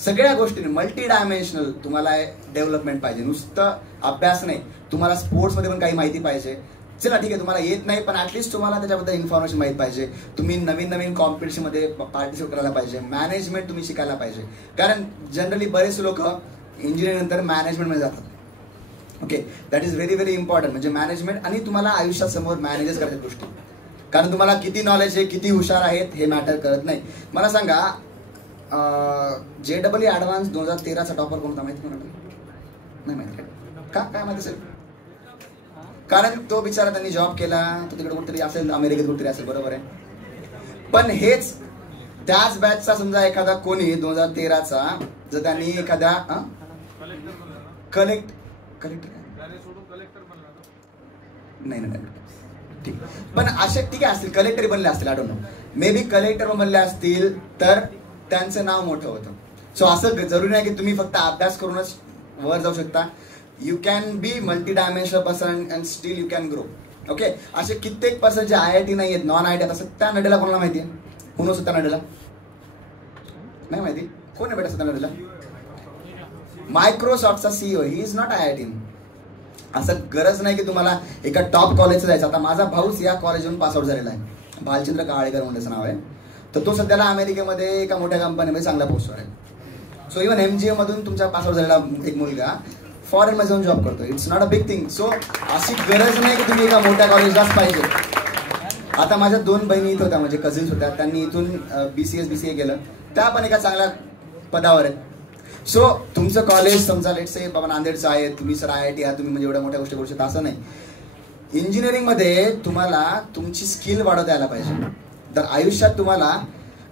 सगळ्या गोष्टी. मल्टी डायमेन्शनल तुम्हाला डेव्हलपमेंट पाहिजे, नुसतं अभ्यास नाही, तुम्हाला स्पोर्ट्समध्ये पण काही माहिती पाहिजे. चला ठीक आहे, तुम्हाला येत नाही पण ऍटलीस्ट तुम्हाला त्याच्याबद्दल इन्फॉर्मेशन माहित पाहिजे. तुम्ही नवीन नवीन कॉम्पिटिशनमध्ये पार्टिसिपेट करायला पाहिजे. मॅनेजमेंट तुम्ही शिकायला पाहिजे, कारण जनरली बरेच लोक इंजिनिअरिंग नंतर मॅनेजमेंटमध्ये जातात. Okay, that is very very important. म्हणजे मॅनेजमेंट, आणि तुम्हाला आयुष्यात समोर मॅनेजच करायच्या गोष्टी, कारण तुम्हाला किती नॉलेज आहे, किती हुशार आहेत हे मॅटर करत नाही. मला सांगा, JEE ॲडव्हान्स 2013चा टॉपर कोणता माहिती कोणाला? नाही माहिती का? काय माहिती असेल? कारण तो बिचारा त्यांनी जॉब केला, तो तिकडे कुठेतरी असेल, अमेरिकेत कुठेतरी असेल, बरोबर आहे. पण हेच त्याच बॅचचा समजा एखादा कोणी 2013चा जर त्यांनी एखाद्या कलेक्टर नाही ठीक, पण असे ठीक आहे असतील, कलेक्टर बनले असतील, I don't know, may be collector बनले असतील तर त्यांचं नाव मोठं होतं. सो असं जरुरी नाही की तुम्ही फक्त अभ्यास करूनच वर जाऊ शकता. You can be multi dimensional person and still you can grow. Okay, असे कित्येक पर्सन जे IIT नाही आहेत, नॉन IIT असं, त्या नडेला कोणाला माहिती आहे? कोण असं त्या नडेला नाही माहिती? कोण आहे बेटा सत्या नडेला? मायक्रोसॉफ्टचा CEO. He is not IIT. असं गरज नाही की तुम्हाला एका टॉप कॉलेजचं जायचं. आता माझा भाऊच या कॉलेजमधून पासआउट झालेला आहे, भालचंद्र काळेकर म्हणून त्याचं नाव आहे. तर तो सध्याला अमेरिकेमध्ये एका मोठ्या कंपनीमध्ये चांगला पोस्टवर आहे. सो इव्हन MGM मधून तुमच्या पासआउट झालेला एक मुलगा फॉरेनमध्ये जाऊन जॉब करतो. It's not a big thing. So अशी गरज नाही की तुम्ही एका मोठ्या कॉलेजलाच पाहिजे. आता माझ्या 2 बहिणी इथं होत्या, म्हणजे कझिन्स होत्या, त्यांनी इथून BCA केलं, त्या पण एका चांगल्या पदावर आहेत. सो तुमचं कॉलेज समजा लेट्स से बाबा नांदेडचं आहे, तुम्ही सर IIT आहात, तुम्ही म्हणजे एवढ्या मोठ्या गोष्टी करू शकता असं नाही. इंजिनिअरिंगमध्ये तुम्हाला तुमची स्किल वाढवता यायला पाहिजे. तर आयुष्यात तुम्हाला,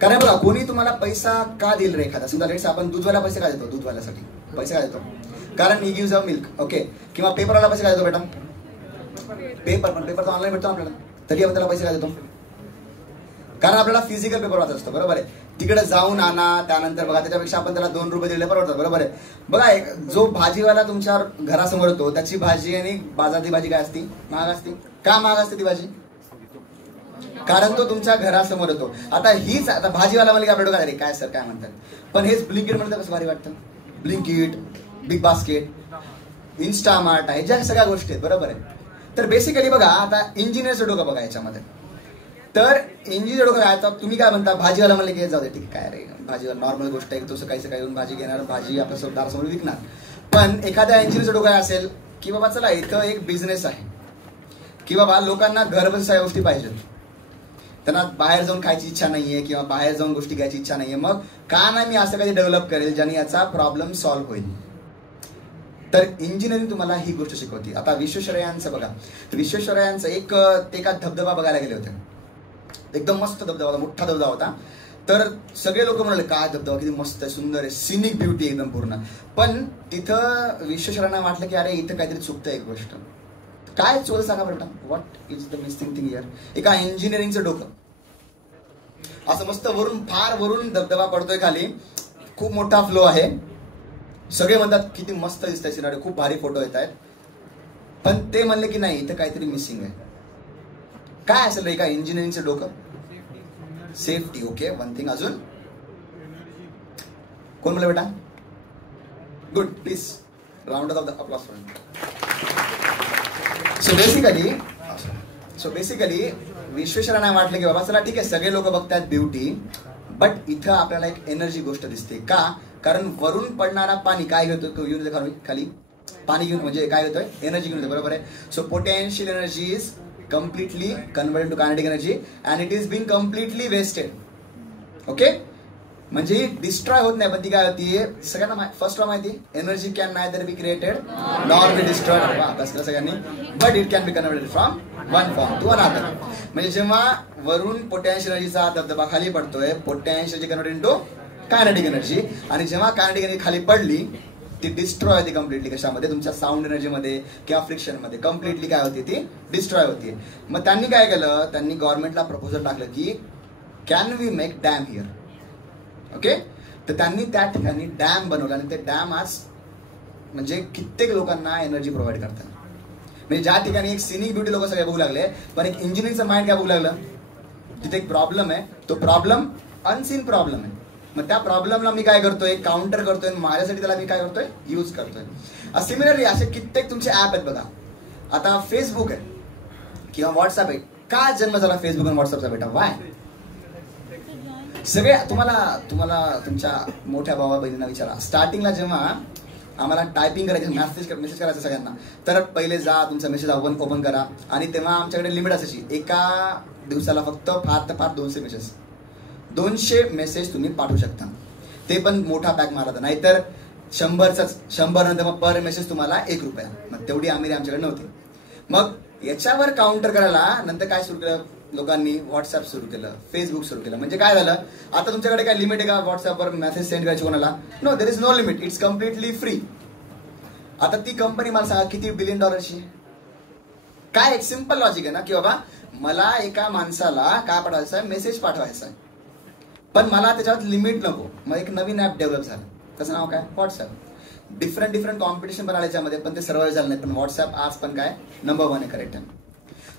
कारण बघा कोणी तुम्हाला पैसा का देईल रे, एखादा समजा लेट्स आपण दूधवाला पैसे का देतो, दूधवाल्यासाठी पैसे का देतो? कारण he gives a milk. Okay, किंवा पेपरवाला पैसे का देतो बेटा? पेपर, पण पेपर तर ऑनलाईन भेटतो आपल्याला, तरी आपण त्याला पैसे का देतो? कारण आपल्याला फिजिकल पेपर वाचत असतो, बरोबर आहे. तिकडे जाऊन आणा, त्यानंतर बघा त्याच्यापेक्षा आपण त्याला 2 रुपये दिले परवडतात, बरोबर आहे. बघा जो भाजीवाला तुमच्या घरासमोर होतो त्याची भाजी आणि बाजारातली भाजी काय असती? महाग असते. का महाग असते ती भाजी? कारण तो तुमच्या घरासमोर होतो. आता हीच, आता भाजीवाला मला आपल्या डोक्यात काय सर काय म्हणतात, पण हेच ब्लिंकिट म्हणतात, कसं भारी वाटतं. ब्लिंकिट, बिग बास्केट, इन्स्टामार्ट आहे, ज्या सगळ्या गोष्टी आहेत, बरोबर आहे. तर बेसिकली बघा, आता इंजिनियरचं डोकं बघा याच्यामध्ये. तर इंजिनियर डोकं काय, आता तुम्ही काय म्हणता, भाजीवाला म्हणले की जाऊ दे ठीक काय रे, भाजीवाला नॉर्मल गोष्ट आहे, तो सकाळी सकाळी येऊन भाजी घेणार, भाजी आपल्या दारासमोर विकणार. पण एखाद्या इंजिनियरचं डोकं काय असेल की बाबा चला इथं एक बिझनेस आहे, की बाबा लोकांना घर बसल्या सगळ्या गोष्टी पाहिजेत, त्यांना बाहेर जाऊन खायची इच्छा नाहीये किंवा बाहेर जाऊन गोष्टी घ्यायची इच्छा नाहीये. मग का नाही मी असं काही डेव्हलप करेल ज्याने याचा प्रॉब्लेम सॉल्व्ह होईल. तर इंजिनिअरिंग तुम्हाला ही गोष्ट शिकवते. आता विश्वेश्वरय्यांचं बघा, विश्वेश्वरय्यांचं एक ते का धबधबा बघायला गेले होते, एकदम मस्त धबधबा होता, मोठा धबधबा होता. तर सगळे लोक म्हणाले काय धबधबा किती मस्त आहे, सुंदर आहे, सिनिक ब्युटी एकदम पूर्ण. पण तिथं विश्वेश्वरांना वाटलं की अरे इथं काहीतरी चुकतं एक गोष्ट. काय चुकलं सांगा बरं, what is the missing thing here. एका इंजिनिअरिंगचं डोकं असं मस्त वरून, फार वरून धबधबा पडतोय खाली, खूप मोठा फ्लो आहे, सगळे म्हणतात किती मस्त दिसतंय सिनारी, खूप भारी फोटो येत आहेत. पण ते म्हणले की नाही इथं काहीतरी मिसिंग आहे. काय असेल रे एका इंजिनिअरिंगचं डोकं? सेफ्टी. Okay, one thing. अजून कोण म्हणलं बेटा? Good, please round off the applause for him. So basically विश्वेश्वरांना वाटलं की बाबा चला ठीक आहे, सगळे लोक बघतात ब्युटी, बट इथं आपल्याला एक एनर्जी गोष्ट दिसते. का? कारण वरून पडणारा पाणी काय घेतो, घेऊन येतो खाली, पाणी घेऊन, म्हणजे काय घेतोय, एनर्जी घेऊन येतो, बरोबर आहे. So potential energy is completely converted to kinetic energy and it is being completely wasted. Okay, म्हणजे डिस्ट्रॉय होत नाही, पण ती काय होती सगळ्यांना फर्स्ट माहिती, energy can neither be created nor be destroyed. कसं सगळ्यांनी, but it can be converted from one form to another. म्हणजे जेव्हा वरून पोटॅन्शियल एनर्जीचा धबधबा खाली पडतोय, potential converted into kinetic energy, आणि जेव्हा कायनेटिक एनर्जी खाली पडली ती डिस्ट्रॉय होती कम्प्लिटली. कशामध्ये? तुमच्या साऊंड एनर्जीमध्ये किंवा फ्रिक्शनमध्ये कम्प्लिटली काय होती, ती डिस्ट्रॉय होती. मग त्यांनी काय केलं, त्यांनी गव्हर्नमेंटला प्रपोजल टाकलं की can we make dam here. Okay, तर त्यांनी त्या ठिकाणी डॅम बनवला आणि ते डॅम आज म्हणजे कित्येक लोकांना एनर्जी प्रोव्हाइड करतात. म्हणजे ज्या ठिकाणी एक सिनिक ब्युटी लोक सगळे बघू लागले, पण एक इंजिनिअरिंगचं माइंड काय बघू लागलं, तिथे एक प्रॉब्लेम आहे, तो प्रॉब्लेम अनसीन प्रॉब्लेम आहे. मग त्या प्रॉब्लेमला मी काय करतोय, काउंटर करतोय, माझ्यासाठी त्याला मी काय करतोय, यूज करतोय. सिमिलरली असे कित्येक तुमचे ऍप आहेत बघा. आता फेसबुक आहे किंवा व्हॉट्सअप आहे. का जन्म झाला फेसबुक आणि व्हॉट्सअपचा बेटा? वाय? सगळे तुम्हाला तुमच्या मोठ्या भावा बहिणींना विचारा, स्टार्टिंगला जेव्हा आम्हाला टायपिंग करायचं, मेसेज करायचं सगळ्यांना, तर पहिले जा तुमचा मेसेज ओपन करा, आणि तेव्हा आमच्याकडे लिमिट असायची, एका दिवसाला फक्त फार तर फार 200 मेसेज तुम्ही पाठवू शकता. ते पण मोठा पॅक मारा, नाहीतर 100 नंतर मग पर मेसेज तुम्हाला ₹1. मग तेवढी आमिरी आमच्याकडे नव्हती. मग याच्यावर काउंटर करायला नंतर काय सुरू केलं लोकांनी, व्हॉट्सअप सुरू केलं, फेसबुक सुरू केलं. म्हणजे काय झालं, आता तुमच्याकडे काय लिमिट आहे का व्हॉट्सअपवर मेसेज सेंड करायची कोणाला? No, there is no limit, it's completely free. आता ती कंपनी मला सांगा किती $1 बिलियन आहे. काय एक सिंपल लॉजिक आहे ना, की बाबा मला एका माणसाला काय पाठवायचं आहे, मेसेज पाठवायचा आहे, पण मला त्याच्यावर लिमिट नको. मग एक नवीन ऍप डेव्हलप झालं, त्याचं नाव काय, व्हॉट्सअप. डिफरंट कॉम्पिटिशन पण आले त्याच्यामध्ये, पण ते सर्वाइव्ह झालं नाही. पण व्हॉट्सअप आज पण काय नंबर 1 आहे, करेक्ट आहे.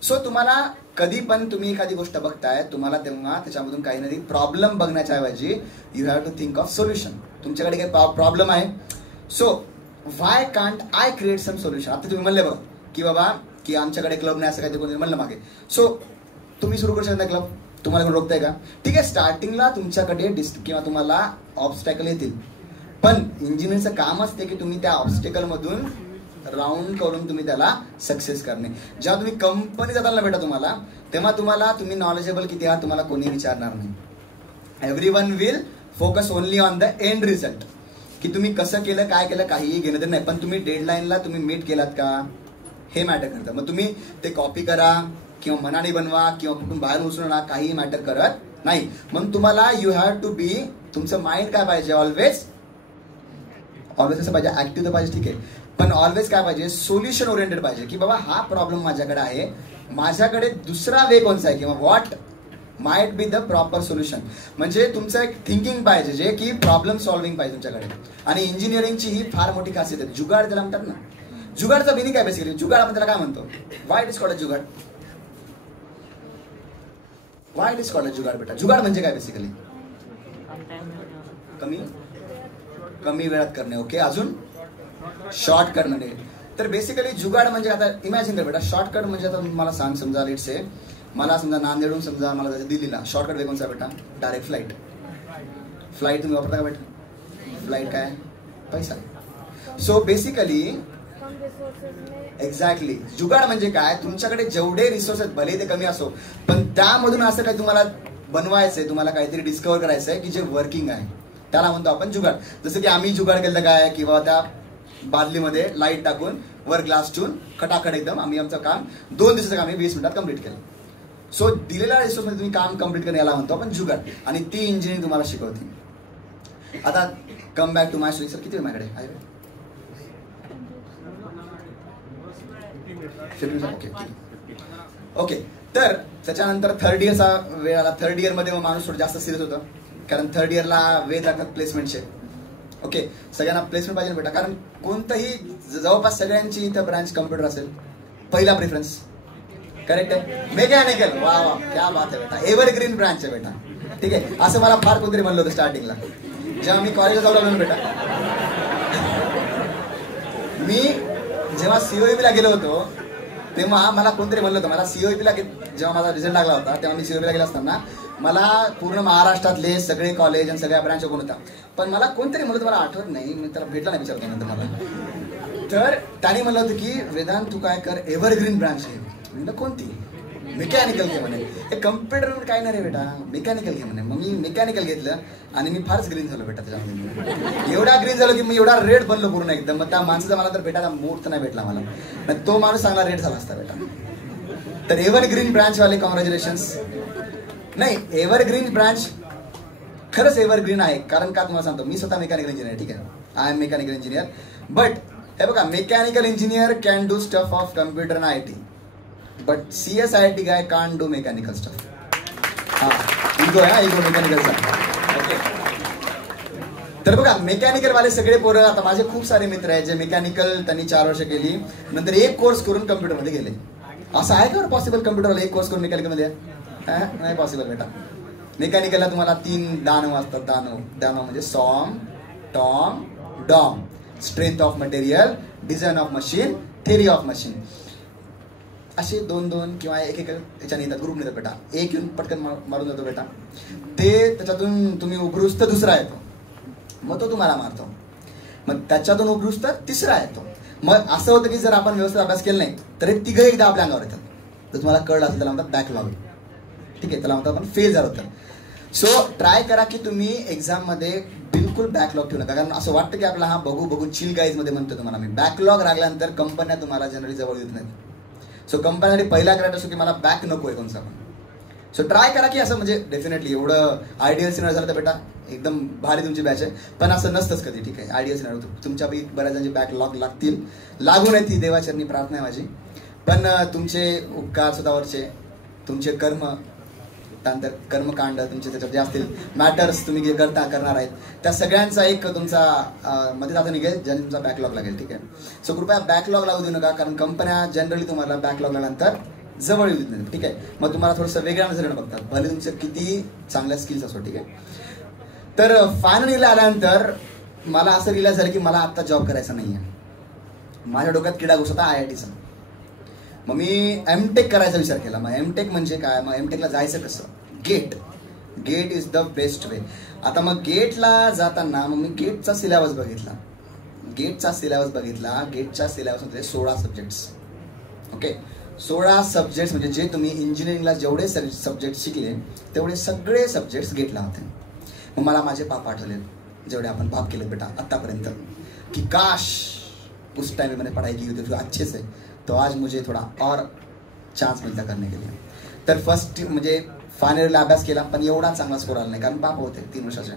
सो तुम्हाला कधी पण तुम्ही एखादी गोष्ट बघताय, तुम्हाला तेव्हा त्याच्यामधून काही नाही प्रॉब्लेम बघण्याच्या ऐवजी you have to think of solution. तुमच्याकडे काही प्रॉब्लेम आहे, so why can't I create some solution. आता तुम्ही म्हणले बघ की बाबा की आमच्याकडे क्लब नाही असं काही कोणी म्हणलं मागे, सो तुम्ही सुरू करू शकता क्लब, तुम्हाला कोण रोखताय का? ठीक आहे, स्टार्टिंगला तुमच्याकडे किंवा तुम्हाला ऑब्स्टॅकल येतील, पण इंजिनिअरचं काम असते की तुम्ही त्या ऑब्स्टॅकल मधून राऊंड करून तुम्ही त्याला सक्सेस करणे. जेव्हा तुम्ही कंपनी जाताना बेटा तुम्हाला, तेव्हा तुम्ही नॉलेजेबल किती आहात तुम्हाला कोणी विचारणार नाही. Everyone will focus only on the end result, की तुम्ही कसं केलं, काय केलं, काहीही घेणं तर नाही, पण तुम्ही डेडलाईनला तुम्ही मीट केलात का हे मॅटर करतं. मग तुम्ही ते कॉपी करा किंवा मनाने बनवा किंवा कुठून बाहेर उचलू नका, काही मॅटर करत नाही. मग तुम्हाला यू हॅव टू बी, तुमचं माइंड काय पाहिजे, ऑलवेज असं पाहिजे, ऍक्टिव्ह तर पाहिजे, ठीक आहे, पण ऑलवेज काय पाहिजे, सोल्युशन ओरिएंटेड पाहिजे. की बाबा हा प्रॉब्लेम माझ्याकडे आहे, माझ्याकडे दुसरा वे कोणता आहे, किंवा what might be the proper solution. म्हणजे तुमचं एक थिंकिंग पाहिजे जे की प्रॉब्लेम सॉल्व्हिंग पाहिजे तुमच्याकडे. आणि इंजिनिअरिंगची ही फार मोठी खासियत आहे. जुगाड त्याला म्हणतात ना, जुगाडचा मिनिंग काय बेसिकली, जुगाड आपण त्याला काय म्हणतो, why it is called a jugaad, why it is called a jugaad बेटा. जुगाड म्हणजे काय बेसिकली, कमी वेळात करणे. ओके, अजून शॉर्टकट म्हणजे, तर बेसिकली जुगाड म्हणजे आता इमॅजिन कर बेटा, शॉर्टकट म्हणजे आता मला सांग, समजा लेट्स से मला समजा नांदेडून समजा मला जायचं दिल्लीला, शॉर्टकट वे कोणता बेटा, डायरेक्ट फ्लाईट. फ्लाईट तुम्ही वापरता का बेटा? फ्लाईट काय, पैसा. सो बेसिकली एक्झॅक्टली जुगाड म्हणजे काय, तुमच्याकडे जेवढे रिसोर्सेस भले ते कमी असो, पण त्यामधून असं काही तुम्हाला बनवायचंय, तुम्हाला काहीतरी डिस्कवर करायचंय की जे वर्किंग आहे, त्याला म्हणतो आपण जुगाड. जसं की आम्ही जुगाड केलं काय, किंवा त्या बादलीमध्ये लाईट टाकून वर ग्लास ठेवून खटाखट एकदम आम्ही आमचं काम 2 दिवसाचं काम 20 मिनिटात कम्प्लीट केलं. सो दिलेल्या रिसोर्समध्ये तुम्ही काम कम्प्लीट करणे याला म्हणतो आपण जुगाड, आणि ती इंजिनिअरिंग तुम्हाला शिकवते. आता come back to my story. Sir किती वेळ माझ्याकडे आहे? ओके. तर त्याच्यानंतर थर्ड इयरचा वेळ आला. थर्ड इयरमध्ये मग माणूस थोडं जास्त सिरियस होतं, कारण थर्ड इयरला वेळ लागतात प्लेसमेंटचे. ओके, सगळ्यांना प्लेसमेंट पाहिजे बेटा, कारण कोणतंही जवळपास सगळ्यांची इथं ब्रांच कम्प्युटर असेल. पहिला प्रेफरन्स करेक्ट आहे, मेकॅनिकल. वा वा, क्या बात आहे बेटा, एव्हरग्रीन ब्रांच आहे बेटा. ठीक आहे, असं मला फार कोणतरी म्हणलं होतं स्टार्टिंगला, जेव्हा मी कॉलेजला जाऊ लागलो बेटा. मी जेव्हा COEP गेलो होतो तेव्हा मला कोणतरी म्हणलं होतं, मला COEP जेव्हा माझा रिझल्ट लागला होता तेव्हा मी COEP गेला असताना मला पूर्ण महाराष्ट्रातले सगळे कॉलेज आणि सगळ्या ब्रांच ओपन होता. पण मला कोणतरी म्हणलं होतं, मला आठवत नाही, मी त्याला भेटला नाही विचारतो नंतर मला. तर त्याने म्हणलं होतं की वेदांत तू काय कर, एव्हरग्रीन ब्रांच आहे. म्हणलं कोणती? मेकॅनिकल घे म्हणे. हे कम्प्युटर काय नाही रे बेटा, मेकॅनिकल घे म्हणे. मग मी मेकॅनिकल घेतलं आणि मी फारच ग्रीन झालो बेटा त्याच्यामध्ये. एवढा ग्रीन झालो की मी एवढा रेड बनलो पूर्ण एकदम. मग त्या माणसाचा मला तर भेटायला मूर्त नाही भेटला मला, तो माणूस चांगला रेड झाला असता बेटा. तर एव्हरग्रीन ब्रांचवाले कॉंग्रॅच्युलेशन्स. नाही, एव्हरग्रीन ब्रांच खरंच एव्हरग्रीन आहे, कारण का तुम्हाला सांगतो, मी स्वतः मेकॅनिकल इंजिनियर. ठीक आहे, I am mechanical engineer. But हे बघा, mechanical engineer can do stuff of computer आणि IT, but CSIT guy can't do mechanical stuff. Ego आहे, इगो मेकॅनिकलचा. ओके, तर बघा मेकॅनिकल वाले सगळे पोरं, आता माझे खूप सारे मित्र आहेत जे मेकॅनिकल त्यांनी 4 वर्ष केली, नंतर एक कोर्स करून कम्प्युटरमध्ये गेले. असं आहे का पॉसिबल कम्प्युटरला एक कोर्स करून मेकॅनिकलमध्ये? नाही पॉसिबल बेटा. मेकॅनिकलला तुम्हाला 3 दानव असतात. दानव म्हणजे SOM, TOM, DOM. Strength of material, design of machine, theory of machine. असे 2-2 किंवा एक याच्याने येतात, ग्रुप येतात बेटा. एक येऊन पटकन मारून जातो बेटा, ते त्याच्यातून तुम्ही उभरूस तर दुसरा येतो, मग तो तुम्हाला मारतो. मग त्याच्यातून उभरूस तर तिसरा येतो. मग असं होतं की जर आपण व्यवस्थित अभ्यास केला नाही तर हे तिघं एकदा आपल्या अंगावर येतात. तर तुम्हाला कळलं असेल त्याला म्हणतात बॅकलॉग. ठीक आहे, त्याला म्हणतात आपण फेल झालं होतं. सो ट्राय करा की तुम्ही एक्झाममध्ये बिलकुल बॅकलॉग ठेवू नका, कारण असं वाटतं की आपला हा बघू चिल गाईजमध्ये म्हणतो तुम्हाला मी. बॅकलॉग लागल्यानंतर कंपन्या तुम्हाला जनरली जवळ येत नाहीत. सो कंपनीसाठी पहिला करायचं असतो की मला बॅक नको आहे कोणचा पण. सो ट्राय करा की असं, म्हणजे डेफिनेटली एवढं आयडियल सिनारिओ झालं तर बेटा एकदम भारी तुमची बॅच आहे, पण असं नसतंच कधी. ठीक आहे, आयडियल सिनारिओ तुमच्या बऱ्याच जणांचे बॅकलॉग लागतील, लागू नये ती देवाचरणी प्रार्थना आहे माझी. पण तुमचे उपकार स्वतःवरचे, तुमचे कर्म, त्यानंतर कर्मकांड तुमचे त्याच्यात जे असतील, मॅटर्स तुम्ही जे करणार आहेत, त्या सगळ्यांचा एक तुमचा मध्ये आता निघेल ज्याने तुमचा बॅकलॉग लागेल. ठीक आहे, सो कृपया बॅकलॉग लागू देऊ नका, कारण कंपन्या जनरली तुम्हाला बॅकलॉग लागल्यानंतर जवळ येऊ देत नाही. ठीक आहे, मग तुम्हाला थोडंसं वेगळ्या नजरेनं बघतात, भले तुमचे किती चांगल्या स्किल्स असो. ठीक आहे, तर फायनल इयरला आल्यानंतर मला असं रिअलाइज झालं की मला आता जॉब करायचा नाही आहे. माझ्या डोक्यात किडा घुसत होता IITचा. मग मी MTech करायचा विचार केला. मग MTech म्हणजे काय, मग MTechला जायचं कसं? GATE is the best way. आता मग गेटला जाताना मग मी गेटचा सिलेबस बघितला. गेटच्या सिलेबसमध्ये 16 सब्जेक्ट्स. ओके, 16 सब्जेक्ट्स म्हणजे जे तुम्ही इंजिनिअरिंगला जेवढे सब्जेक्ट शिकले तेवढे सगळे सब्जेक्ट्स गेटला होते. मग मला माझे पाप आठवले, जेवढे आपण पाप केले बेटा आत्तापर्यंत, की काश उस टाइम मैंने पढ़ाई की होती अच्छे से, तो आज मुझे थोड़ा और चान्स मिलता करने के लिए. तर फर्स्ट म्हणजे फायनल इयरला अभ्यास केला, पण एवढा चांगला स्कोर आला नाही, कारण पाप होते 3 वर्षाचे.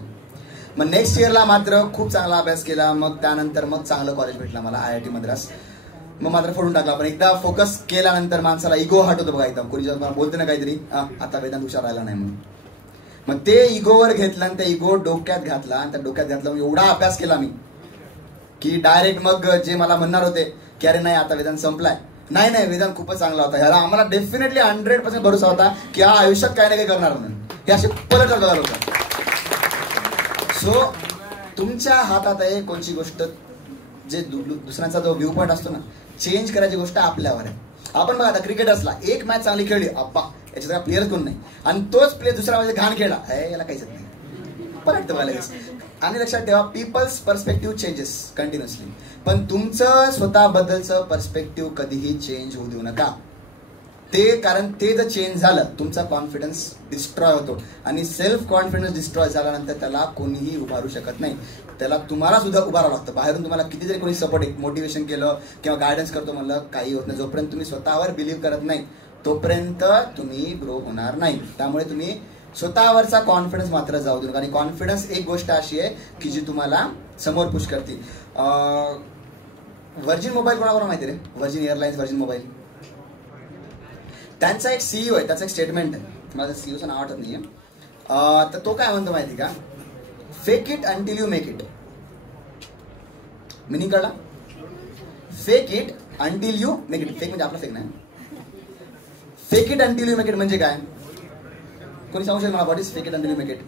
मग नेक्स्ट इयरला मात्र खूप चांगला अभ्यास केला. मग त्यानंतर मग चांगलं कॉलेज भेटला मला, IIT मद्रास. मग मात्र फोडून टाकला. पण एकदा फोकस केल्यानंतर माणसाला इगो हट होतो बघा. एकदम कोणी जेव्हा बोलते ना काहीतरी, आता वेदांत हुशार राहिला नाही म्हणून, मग ते इगोवर घेतलं आणि ते इगो डोक्यात घातला. आणि त्या डोक्यात घातला एवढा अभ्यास केला मी की डायरेक्ट मग जे मला म्हणणार होते की अरे नाही आता वेदांत संपलाय, नाही वेदांत खूपच चांगला होता, ह्याला आम्हाला डेफिनेटली 100% भरोसा होता की हा आयुष्यात काही ना काही करणार म्हणून, हे असे पलट बघायला होतं. सो तुमच्या हातात आहे कोणची गोष्ट, जे दुसऱ्यांचा जो व्ह्यू पॉईंट असतो ना, चेंज करायची गोष्ट आपल्यावर आहे. आपण बघा आता क्रिकेटर्सला एक मॅच चांगली खेळली, अप्पा याच्यात काय प्लेयर्स कोण नाही, आणि तोच प्लेयर दुसऱ्या म्हणजे घाण खेळला, याला काहीच नाही, पलट बघायला. आणि लक्षात ठेवा, पीपल्स पर्स्पेक्टिव्ह चेंजेस कंटिन्युअसली, पण तुमचं स्वतःबद्दलचं पर्स्पेक्टिव्ह कधीही चेंज होऊ देऊ नका. कारण ते जर चेंज झालं, तुमचा कॉन्फिडन्स डिस्ट्रॉय होतो, आणि सेल्फ कॉन्फिडन्स डिस्ट्रॉय झाल्यानंतर त्याला कोणीही उभारू शकत नाही. त्याला तुम्हाला सुद्धा उभारावं लागतं. बाहेरून तुम्हाला किती जरी कोणी सपोर्ट मोटिवेशन केलं किंवा गायडन्स करतो म्हणलं, काही होत नाही. जोपर्यंत तुम्ही स्वतःवर बिलीव्ह करत नाही तोपर्यंत तुम्ही ग्रो होणार नाही. त्यामुळे तुम्ही स्वतःवरचा कॉन्फिडन्स मात्र जाऊ देऊ नका. आणि कॉन्फिडन्स एक गोष्ट अशी आहे की जी तुम्हाला समोर पुश करते. व्हर्जिन मोबाईल कोणाकोणा माहिती रे? व्हर्जिन एअरलाइन्स, व्हर्जिन मोबाईल, त्यांचा एक सीईओ आहे, त्याचं एक स्टेटमेंट आहे, माझं सीईओचं नाव आठवत नाहीये. तर तो काय म्हणतो माहिती का? Fake it until you make it. Meaning कळला? Fake it until you make it. Fake म्हणजे आपला फेक नाही. Fake it until you make it म्हणजे काय? कोणी सांगू शकतो मला? What is fake it until you make it?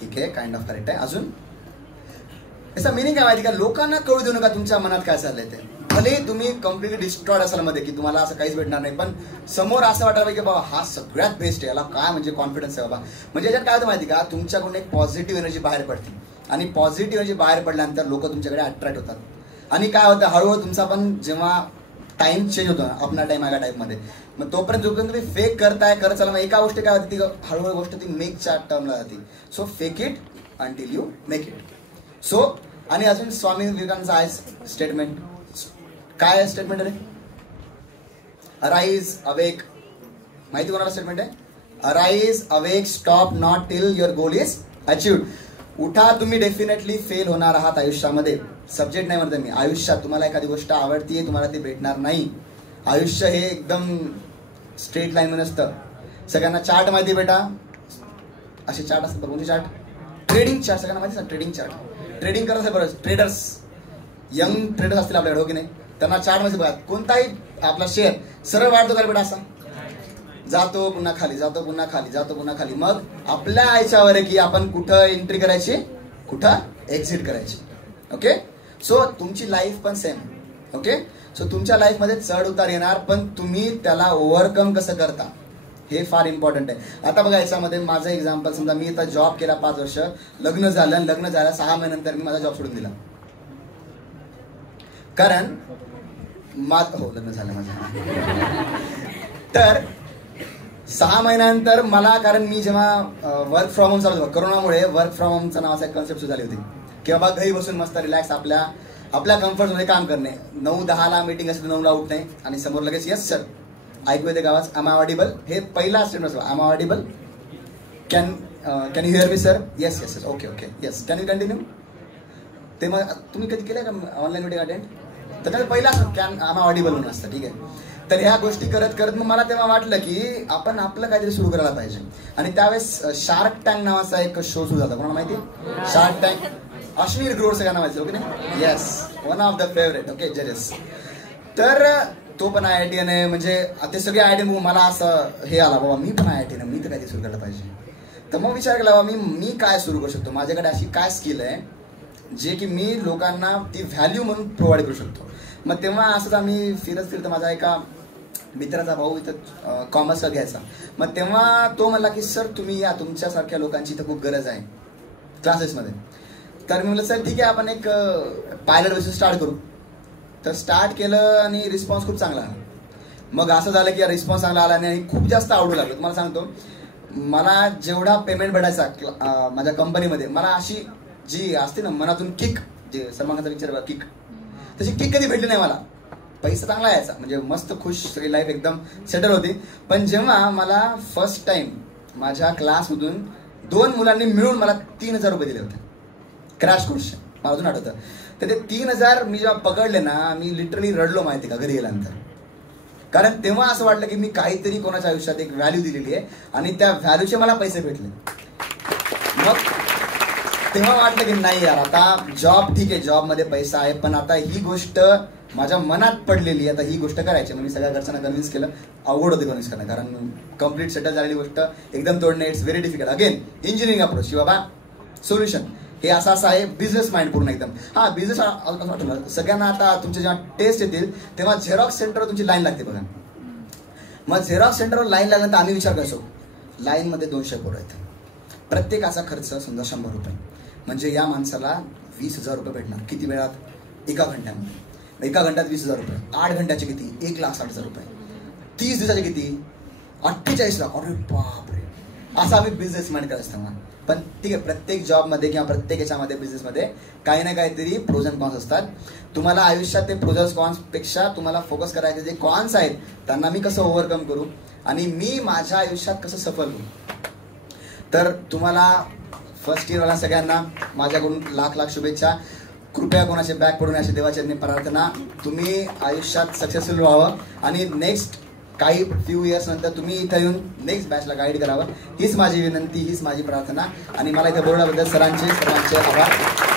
ठीक आहे, काइंड ऑफ करेक्ट आहे. अजून याचा मिनिंग काय माहिती का? लोकांना कळू देऊ नका तुमच्या मनात काय चाललंय ते. भले तुम्ही कम्प्लिटली डिस्ट्रॉयड असाल मध्ये की तुम्हाला असं काहीच भेटणार नाही, पण समोर असं वाटायला की बाबा हा सगळ्यात बेस्ट आहे, याला काय म्हणजे कॉन्फिडन्स आहे बाबा. म्हणजे याच्यात काय होतं माहिती का? तुमच्याकडून एक पॉझिटिव्ह एनर्जी बाहेर पडते आणि पॉझिटिव्ह एनर्जी बाहेर पडल्यानंतर लोक तुमच्याकडे अट्रॅक्ट होतात. आणि काय होतं, हळूहळू तुमचा पण जेव्हा टाइम चेंज होतो ना, आपला टाइम आगा टाईपमध्ये, मग तोपर्यंत जोपर्यंत तुम्ही फेक करताय करत चालला, मग एका गोष्टी काय होती ती हळूहळू गोष्ट ती मेकच्या टर्मला जाते. So fake it until you make it. So आणि अजून स्वामी विवेकानंदांचं आहे स्टेटमेंट. काय स्टेटमेंट आहे? Arise awake. माहिती कोणाला स्टेटमेंट आहे? Arise awake stop not till your goal is achieved. उठा, तुम्ही डेफिनेटली फेल होणार आहात आयुष्यामध्ये. सब्जेक्ट नाही म्हणते मी, आयुष्यात तुम्हाला एखादी गोष्ट आवडतीये, तुम्हाला ती भेटणार नाही. आयुष्य हे एकदम स्ट्रेट लाईन मध्ये असतं. सगळ्यांना चार्ट माहिती बेटा? असे चार्ट असतात, कोणते चार्ट? Trading chart. सगळ्यांना माहिती आहे ट्रेडिंग चार्ट? ट्रेडिंग करत आहे बरं. ट्रेडर्स, यंग ट्रेडर्स असतील आपल्याकडे, हो की नाही? त्यांना चार्ट मध्ये बघा, कोणताही आपला शेअर सरळ वाढतो का बेटा? असा जातो पुन्हा खाली, जातो पुन्हा खाली, जातो पुन्हा खाली. मग आपल्या याच्यावर आहे की आपण कुठं एंट्री करायची, कुठं एक्झिट करायची. ओके. सो तुमची लाईफ पण सेम. ओके. सो तुमच्या लाईफमध्ये चढ उतार येणार, पण तुम्ही त्याला ओव्हरकम कसं करता हे फार इम्पॉर्टंट आहे. आता बघा, याच्यामध्ये माझं एक्झाम्पल, समजा मी आता जॉब केला 5 वर्ष, लग्न झालं 6 महिन्यानंतर मी माझा जॉब सोडून दिला. कारण हो, लग्न झालं माझं. तर 6 महिन्यानंतर मला, कारण मी जेव्हा वर्क फ्रॉम होम चालू होतं, करोनामुळे वर्क फ्रॉम होमचा नावाचा एक कन्सेप्ट झाली होती की बाबा घरी बसून मस्त रिलॅक्स आपल्या कम्फर्टमध्ये काम करणे. 9-10ला मीटिंग असेल 9ला उठणे आणि समोर लगेच येस सर, ऐकू येते गावात, एम आय ऑडिबल, हे पहिला स्टेटमेंट असतो. Am I audible, can you hear me sir? Yes yes yes, okay okay, yes, can you continue? ते मग तुम्ही कधी केलं का ऑनलाईन मीटिंग अटेंड? तर त्यात पहिला कॅन एम आय ऑडिबल म्हणून असतं. ठीक आहे. तर ह्या गोष्टी करत करत मग मला तेव्हा वाटलं की आपण आपलं काहीतरी सुरू करायला पाहिजे. आणि त्यावेळेस शार्क टँक नावाचा एक शो सुरू झाला. कोणाला माहिती? Shark tank. अश्विनी ग्रोवर सगळ्यांना माहिती, ओके नाही? Yes, one of the favourite. Okay, जजेस. तर तो पण IITN आहे. म्हणजे ते सगळे IITN. मला असं हे आला, बाबा मी पण IITN, मी तर काहीतरी सुरू करायला पाहिजे. तर मग विचार केला, बाबा मी काय सुरू करू शकतो, माझ्याकडे अशी काय स्किल आहे जे की मी लोकांना ती व्हॅल्यू म्हणून प्रोव्हाइड करू शकतो. मग तेव्हा असंच आम्ही फिरत माझा एका मित्राचा भाऊ इथं कॉमर्स घ्यायचा. मग तेव्हा तो म्हणला की सर तुम्ही या, तुमच्यासारख्या लोकांची इथं खूप गरज आहे क्लासेसमध्ये. तर मी म्हटलं सर ठीक आहे, आपण एक पायलट बेसिस स्टार्ट करू. तर स्टार्ट केलं आणि रिस्पॉन्स खूप चांगला आला. मग असं झालं की रिस्पॉन्स चांगला आला आणि खूप जास्त आवडू लागलं. तुम्हाला सांगतो, मला जेवढा पेमेंट भेटायचा माझ्या कंपनीमध्ये, मला अशी जी असते ना मनातून किक, जे सलमान खानचा पिक्चर किक, तशी किक कधी भेटली नाही मला. पैसा चांगला यायचा, म्हणजे मस्त खुश, सगळी लाईफ एकदम सेटल होती. पण जेव्हा मला फर्स्ट टाइम माझ्या क्लासमधून 2 मुलांनी मिळून मला 3,000 रुपये दिले होते क्रॅश कोर्सचे, मला अजून आठवतं. तर ते 3,000 मी जेव्हा पकडले ना, मी लिटरली रडलो माहिती का घरी गेल्यानंतर. कारण तेव्हा असं वाटलं की मी काहीतरी कोणाच्या आयुष्यात एक व्हॅल्यू दिलेली आहे आणि त्या व्हॅल्यूचे मला पैसे भेटले. मग तेव्हा वाटलं की नाही यार, आता जॉब ठीक आहे, जॉबमध्ये पैसा आहे, पण आता ही गोष्ट माझ्या मनात पडलेली आहे, आता ही गोष्ट करायची. मग मी सगळ्या घरच्यांना कन्व्हिन्स केलं. अवघड होते कन्व्हिन्स करणं, कारण कम्प्लीट सेटल झालेली गोष्ट एकदम तोडणे it's very difficult. Again engineering approach की बाबा सोल्युशन हे असं आहे, बिझनेस माइंड पूर्ण एकदम. हा बिझनेस वाटलं सगळ्यांना. आता तुमच्या जेव्हा टेस्ट येतील तेव्हा झेरॉक्स सेंटरवर तुमची लाईन लागते बघा. मग झेरॉक्स सेंटरवर लाईन लागल्यानंतर आम्ही विचार करायचो, लाईनमध्ये 200 पोरं आहेत, प्रत्येकाचा खर्च समजा 100 रुपये, म्हणजे या माणसाला 20,000 रुपये भेटणार. किती वेळात? 1 घंट्यामध्ये. 1 घंट्यात 20,000 रुपये. 8 घंट्याचे किती? 1,60,000 रुपये. 30 दिवसाचे किती? 48 लाख. अरे बापरे. असं आम्ही बिझनेसमॅन करत असतो. पण ठीक आहे, प्रत्येक जॉबमध्ये किंवा प्रत्येक याच्यामध्ये बिझनेसमध्ये काही ना काहीतरी प्रोज अँड कॉन्स असतात. तुम्हाला आयुष्यात ते प्रोज कॉन्स पेक्षा तुम्हाला फोकस करायचे जे कॉन्स आहेत त्यांना मी कसं ओव्हरकम करू आणि मी माझ्या आयुष्यात कसं सफल होऊ. तर तुम्हाला फर्स्ट इयरवाला सगळ्यांना माझ्याकडून लाख लाख शुभेच्छा. कृपया कोणाचे बॅक पडून अशी देवाचरणी प्रार्थना, तुम्ही आयुष्यात सक्सेसफुल व्हावं आणि नेक्स्ट काही फ्यू इयर्स नंतर तुम्ही इथं येऊन नेक्स्ट बॅचला गाईड करावं. हीच माझी विनंती, हीच माझी प्रार्थना आणि मला इथे बोलण्याबद्दल सर्वांचे आभार.